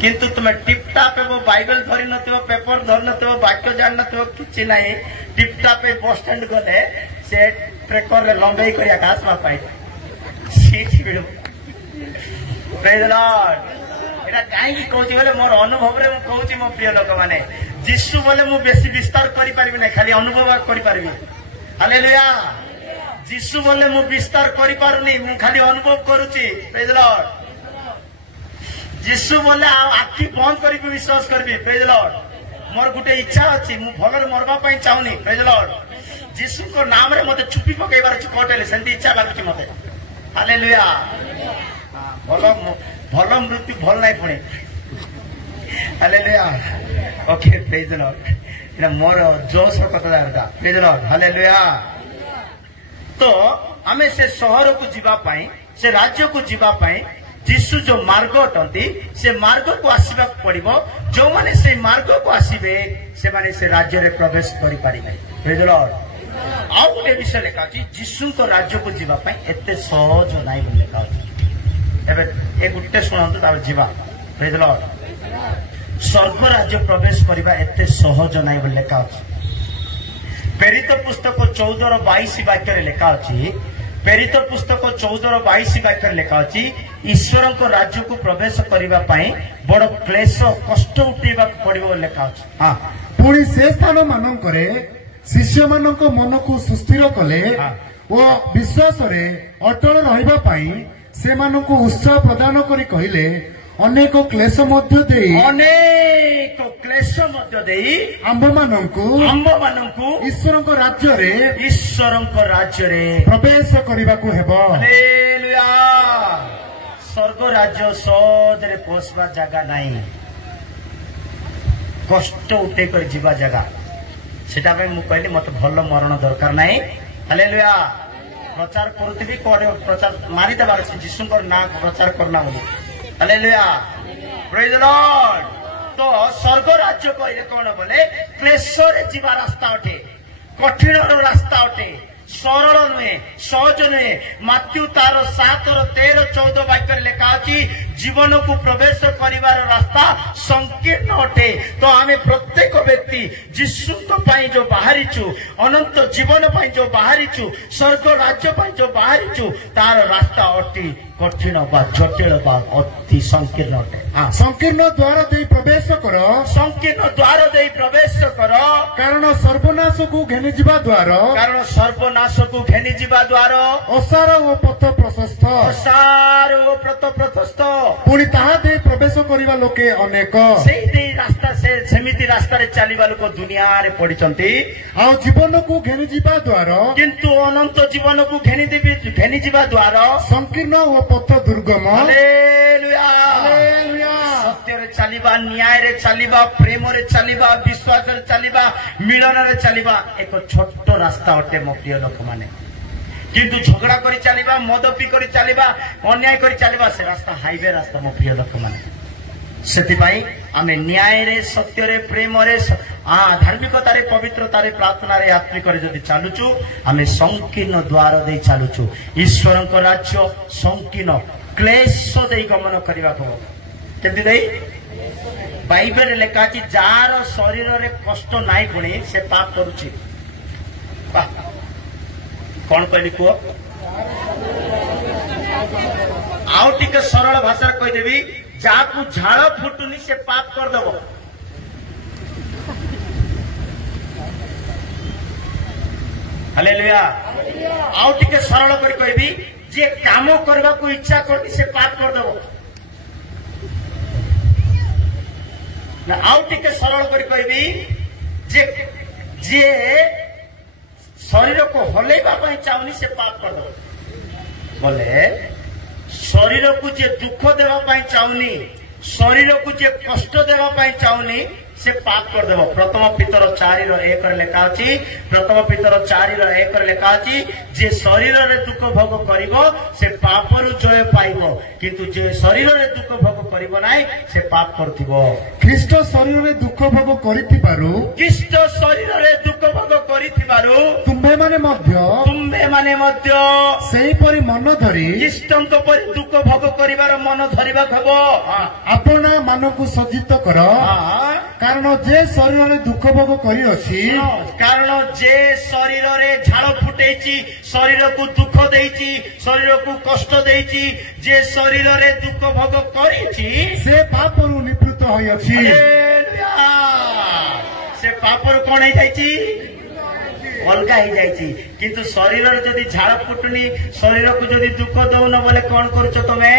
किंतु तुम टिपटाप बाइबल धरी नथिबो पेपर धर नथिबो वाक्य जान नथिबो किछि नाही टिपटाप बस स्टैंड गले से ट्रेकर रे लंबई करी आकाश मा पाई सीट मिलो प्रेज द लॉर्ड एटा काई की कहूची बोले मोर अनुभव रे मु कहूची मो प्रिय लोक माने यीशु बोले मु बेसी विस्तार करि परिबि नै खाली अनुभव करि परिबि हालेलुया यीशु बोले मु विस्तार करि पारुनी मु खाली अनुभव करूची प्रेज द लॉर्ड यीशु बोले आखि बंद करी विश्वास करबी प्रेज द लॉर्ड मोर गुटे इच्छा अछि मु भगर मरबा पई चाहुनी प्रेज द लॉर्ड यीशु को नाम रे मते छुपी पकेबार छु कोटेले सेंती इच्छा लागुची मते हालेलुया भलो भलो मृत्यु भल नाही पुणी hallelujah okay praise the Lord इना मोर जोश रो कथा Darda praise the lord hallelujah तो आमे से शहर को जीवा पाई से राज्य को जीवा पाई जीशु जो मार्ग अटंती से मार्ग को आसवा पड़ो जो माने से मार्ग को आसवे से माने से राज्य रे प्रवेश करि पारिबे प्रेज द लॉर्ड आउ गोटे विषय लिखा अछि जीशु को राज्य को जीवा पई एते सहज नाही बोल लिखा अछि एबे ए गुटे सुनंतु तार जीवा प्रेज द लॉर्ड स्वर्ग राज्य प्रवेश करबा एते सहज नाही बोल लिखा अछि प्रेरित पुस्तक 14:22 वाक्य रे लिखा अछि प्रेरित पुस्तक 14:22 वाक्य लिखा अछि ईश्वर को राज्य को प्रवेश करबा पई बड़ क्लेश कष्ट उठेबा पड़िबो लिखा अछि हां पुणी से स्थान मानकरे शिष्य मानक मन को सुस्थिर कले ओ विश्वास रे अटल रहिबा पई से मानक उत्साह प्रदान करी कहिले अनेक क्लेश मध्य देई आंब मानकु ईश्वर को राज्य रे प्रवेश करबा को हेबो हालेलुया स्वर्ग राज्य सहज रे पहुंचबा जगह नाही कष्ट उठे कर जीवा जगह सेटा पे मु कहली मत भल मरण दरकार नाही हालेलुया प्रचार करथबी कोडे प्रचार मारी देबार छै जीशुकर ना प्रचार करना बोली हालेलुया प्रेज द लॉर्ड तो स्वर्ग राज्य कहले कोन बोले क्लेश रे जीवा रास्ता उठे कठिन रास्ता उठे सरल नुहे सहज नुहे मात्यु तार 7:13-14 वाक्य लिखा अछि जीवन को प्रवेश करिवार रास्ता संकीर्ण अटे तो आमे प्रत्येक व्यक्ति जीशु को पाई जो बाहरीचु अनंत जीवन पाई जो बाहरीचु स्वर्ग राज्य पाई जो बाहरीचु तार रास्ता अति कठिन बा जटिल बा अति संकीर्ण अटे संकीर्ण द्वार दे प्रवेश कर संकीर्ण द्वार दे प्रवेश कर कारण सर्वनाश को घेनी जीवा द्वार असार ओ पथ प्रशस्त पुणी ताहा दे प्रवेश करिवा लोके अनेक सेमिति रास्ता रे चलीबा लोक दुनिया रे पडिचंती आ जीवन को घेनी जीवा द्वार किंतु अनंत जीवन को घेनी जीवा द्वार संकीर्ण ओ पथ दुर्गम हालेलुया सत्य रे चलीबा न्याय रे चलीबा प्रेम रे चलीबा विश्वास रे चलीबा मिलन रे चलीबा एक छोट रास्ता अटे मो प्रिय लोक माने किंतु झगड़ा करी चलीबा मद पी करी चलीबा अन्याय करी चलीबा से रास्ता हाईवे रास्ता मो प्रिय लोक माने सेतिबाई आमे न्याय रे सत्य रे प्रेम रे धार्मिकता रे पवित्रता रे प्रार्थना रे आत्मिक रे जदि चालुचु आमे संकीर्ण द्वार दे चालुचु ईश्वर को राज्य संकीर्ण क्लेश दे गमन करिवा को केति दे बाइबल लिखा अछि जार शरीर रे कष्ट नाइ पुणी से पाप करूची कौन कहली को आउ टिके सरल भाषा कहि देबी जाकू झाड़ फुटुनी से पाप कर दबो हालेलुया आउ टिके सरल कर कहबी जे काम करबा को इच्छा करनी से पाप कर दबो ना आउ टिके सरल कर कहबी जे शरीर को हलैबा पई चाहनी से पाप कर दबो बोले शरीर को जे दुख देवा पाई चाहनी शरीर को जे कष्ट देवा पाई चाहनी से पाप कर देव प्रथम पितर 4:1 लिखा अछि प्रथम पितर 4:1 लिखा अछि जे शरीर रे दुख भोग करिवो से पाप रु जय पाइबो किंतु जे शरीर रे दुख भोग करिवो नाही से पाप करथिबो ख्रीष्ट शरीर रे दुख भोग करिथिबारु ख्रीष्ट शरीर रे दुख भोग करिथिबारु तुम्बे माने मध्य सेही परि मन धरि ख्रीष्टंक परि दुख भोग करिवार मन धरिबा खबो आपना मानकु सज्जित कर कारण जे शरीर रे दुख भोग करी अछि कारण जे शरीर रे झाड़ फुटेची शरीर को दुख देइची शरीर को कष्ट देइची जे शरीर रे दुख भोग करिची से पाप रु निवृत्त होई अछि हालेलुया से पाप रु कोन हे जाइची अलगा ही जाइची किंतु शरीर रे जदी झाड़ फुटनी शरीर को जदी दुख दउ न बोले कोन करछो तमे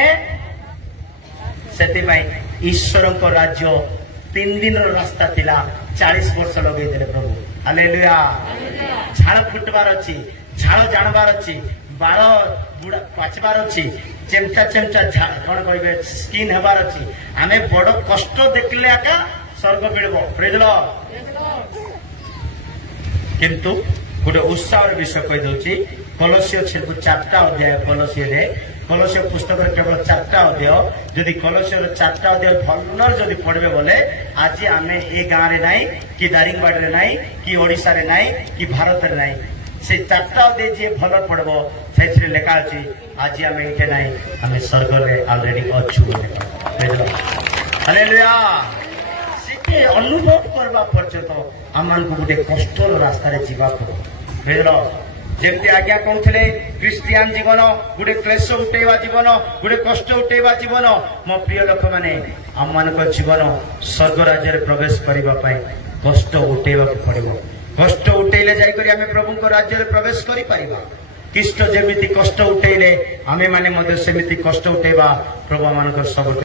सेति भाई ईश्वर को राज्य 3 दिन रास्ता थिला 40 वर्ष लगे देले प्रभु हालेलुया झाड़ फुटबार अछि झाड़ जानबार अछि 12 बुड़ा पाचबार अछि चेमचा कोन कहबे स्किन हेबार अछि आमे बड़ कष्ट देखले आका स्वर्ग मिलबो प्रेज लॉर्ड किंतु गोटे उत्साह विषय कहि दउची कलसिय 4टा अध्याय कलसिय रे कलस्य पुस्तक केवल 4टा अध्याय जदि कलस्य 4टा अध्याय भलर जदि पढ़बे बोले आज आम ए गाँव में नाई कि दारिंगबाड़ी में नाई कि ओडिशा रे नाई कि भारत में नाई से 4टा अध्याय जी भल पढ़ब से लेखा अच्छी आज आम ये नाई आम स्वर्ग में अलरेडी अच्छु हालेलुया से अनुभव करवा पर्यंत आम गोटे कष्टर रास्ता जीवा पड़ो जमती आज्ञा कहते क्रिस्टियान जीवन गोटे क्लेश उठेवा जीवन गोटे कष्ट उठेवा जीवन मो प्रिय लोक मैंने आम मान जीवन स्वर्ग राज्य प्रवेश करने कष्ट उठेवा पड़ो कष्ट उठेले जाकर आम प्रभु राज्य प्रवेश कर कृष्ण जमी कष्ट उठेले आमे माने सेमती कष्ट उठेवा प्रभु मान सब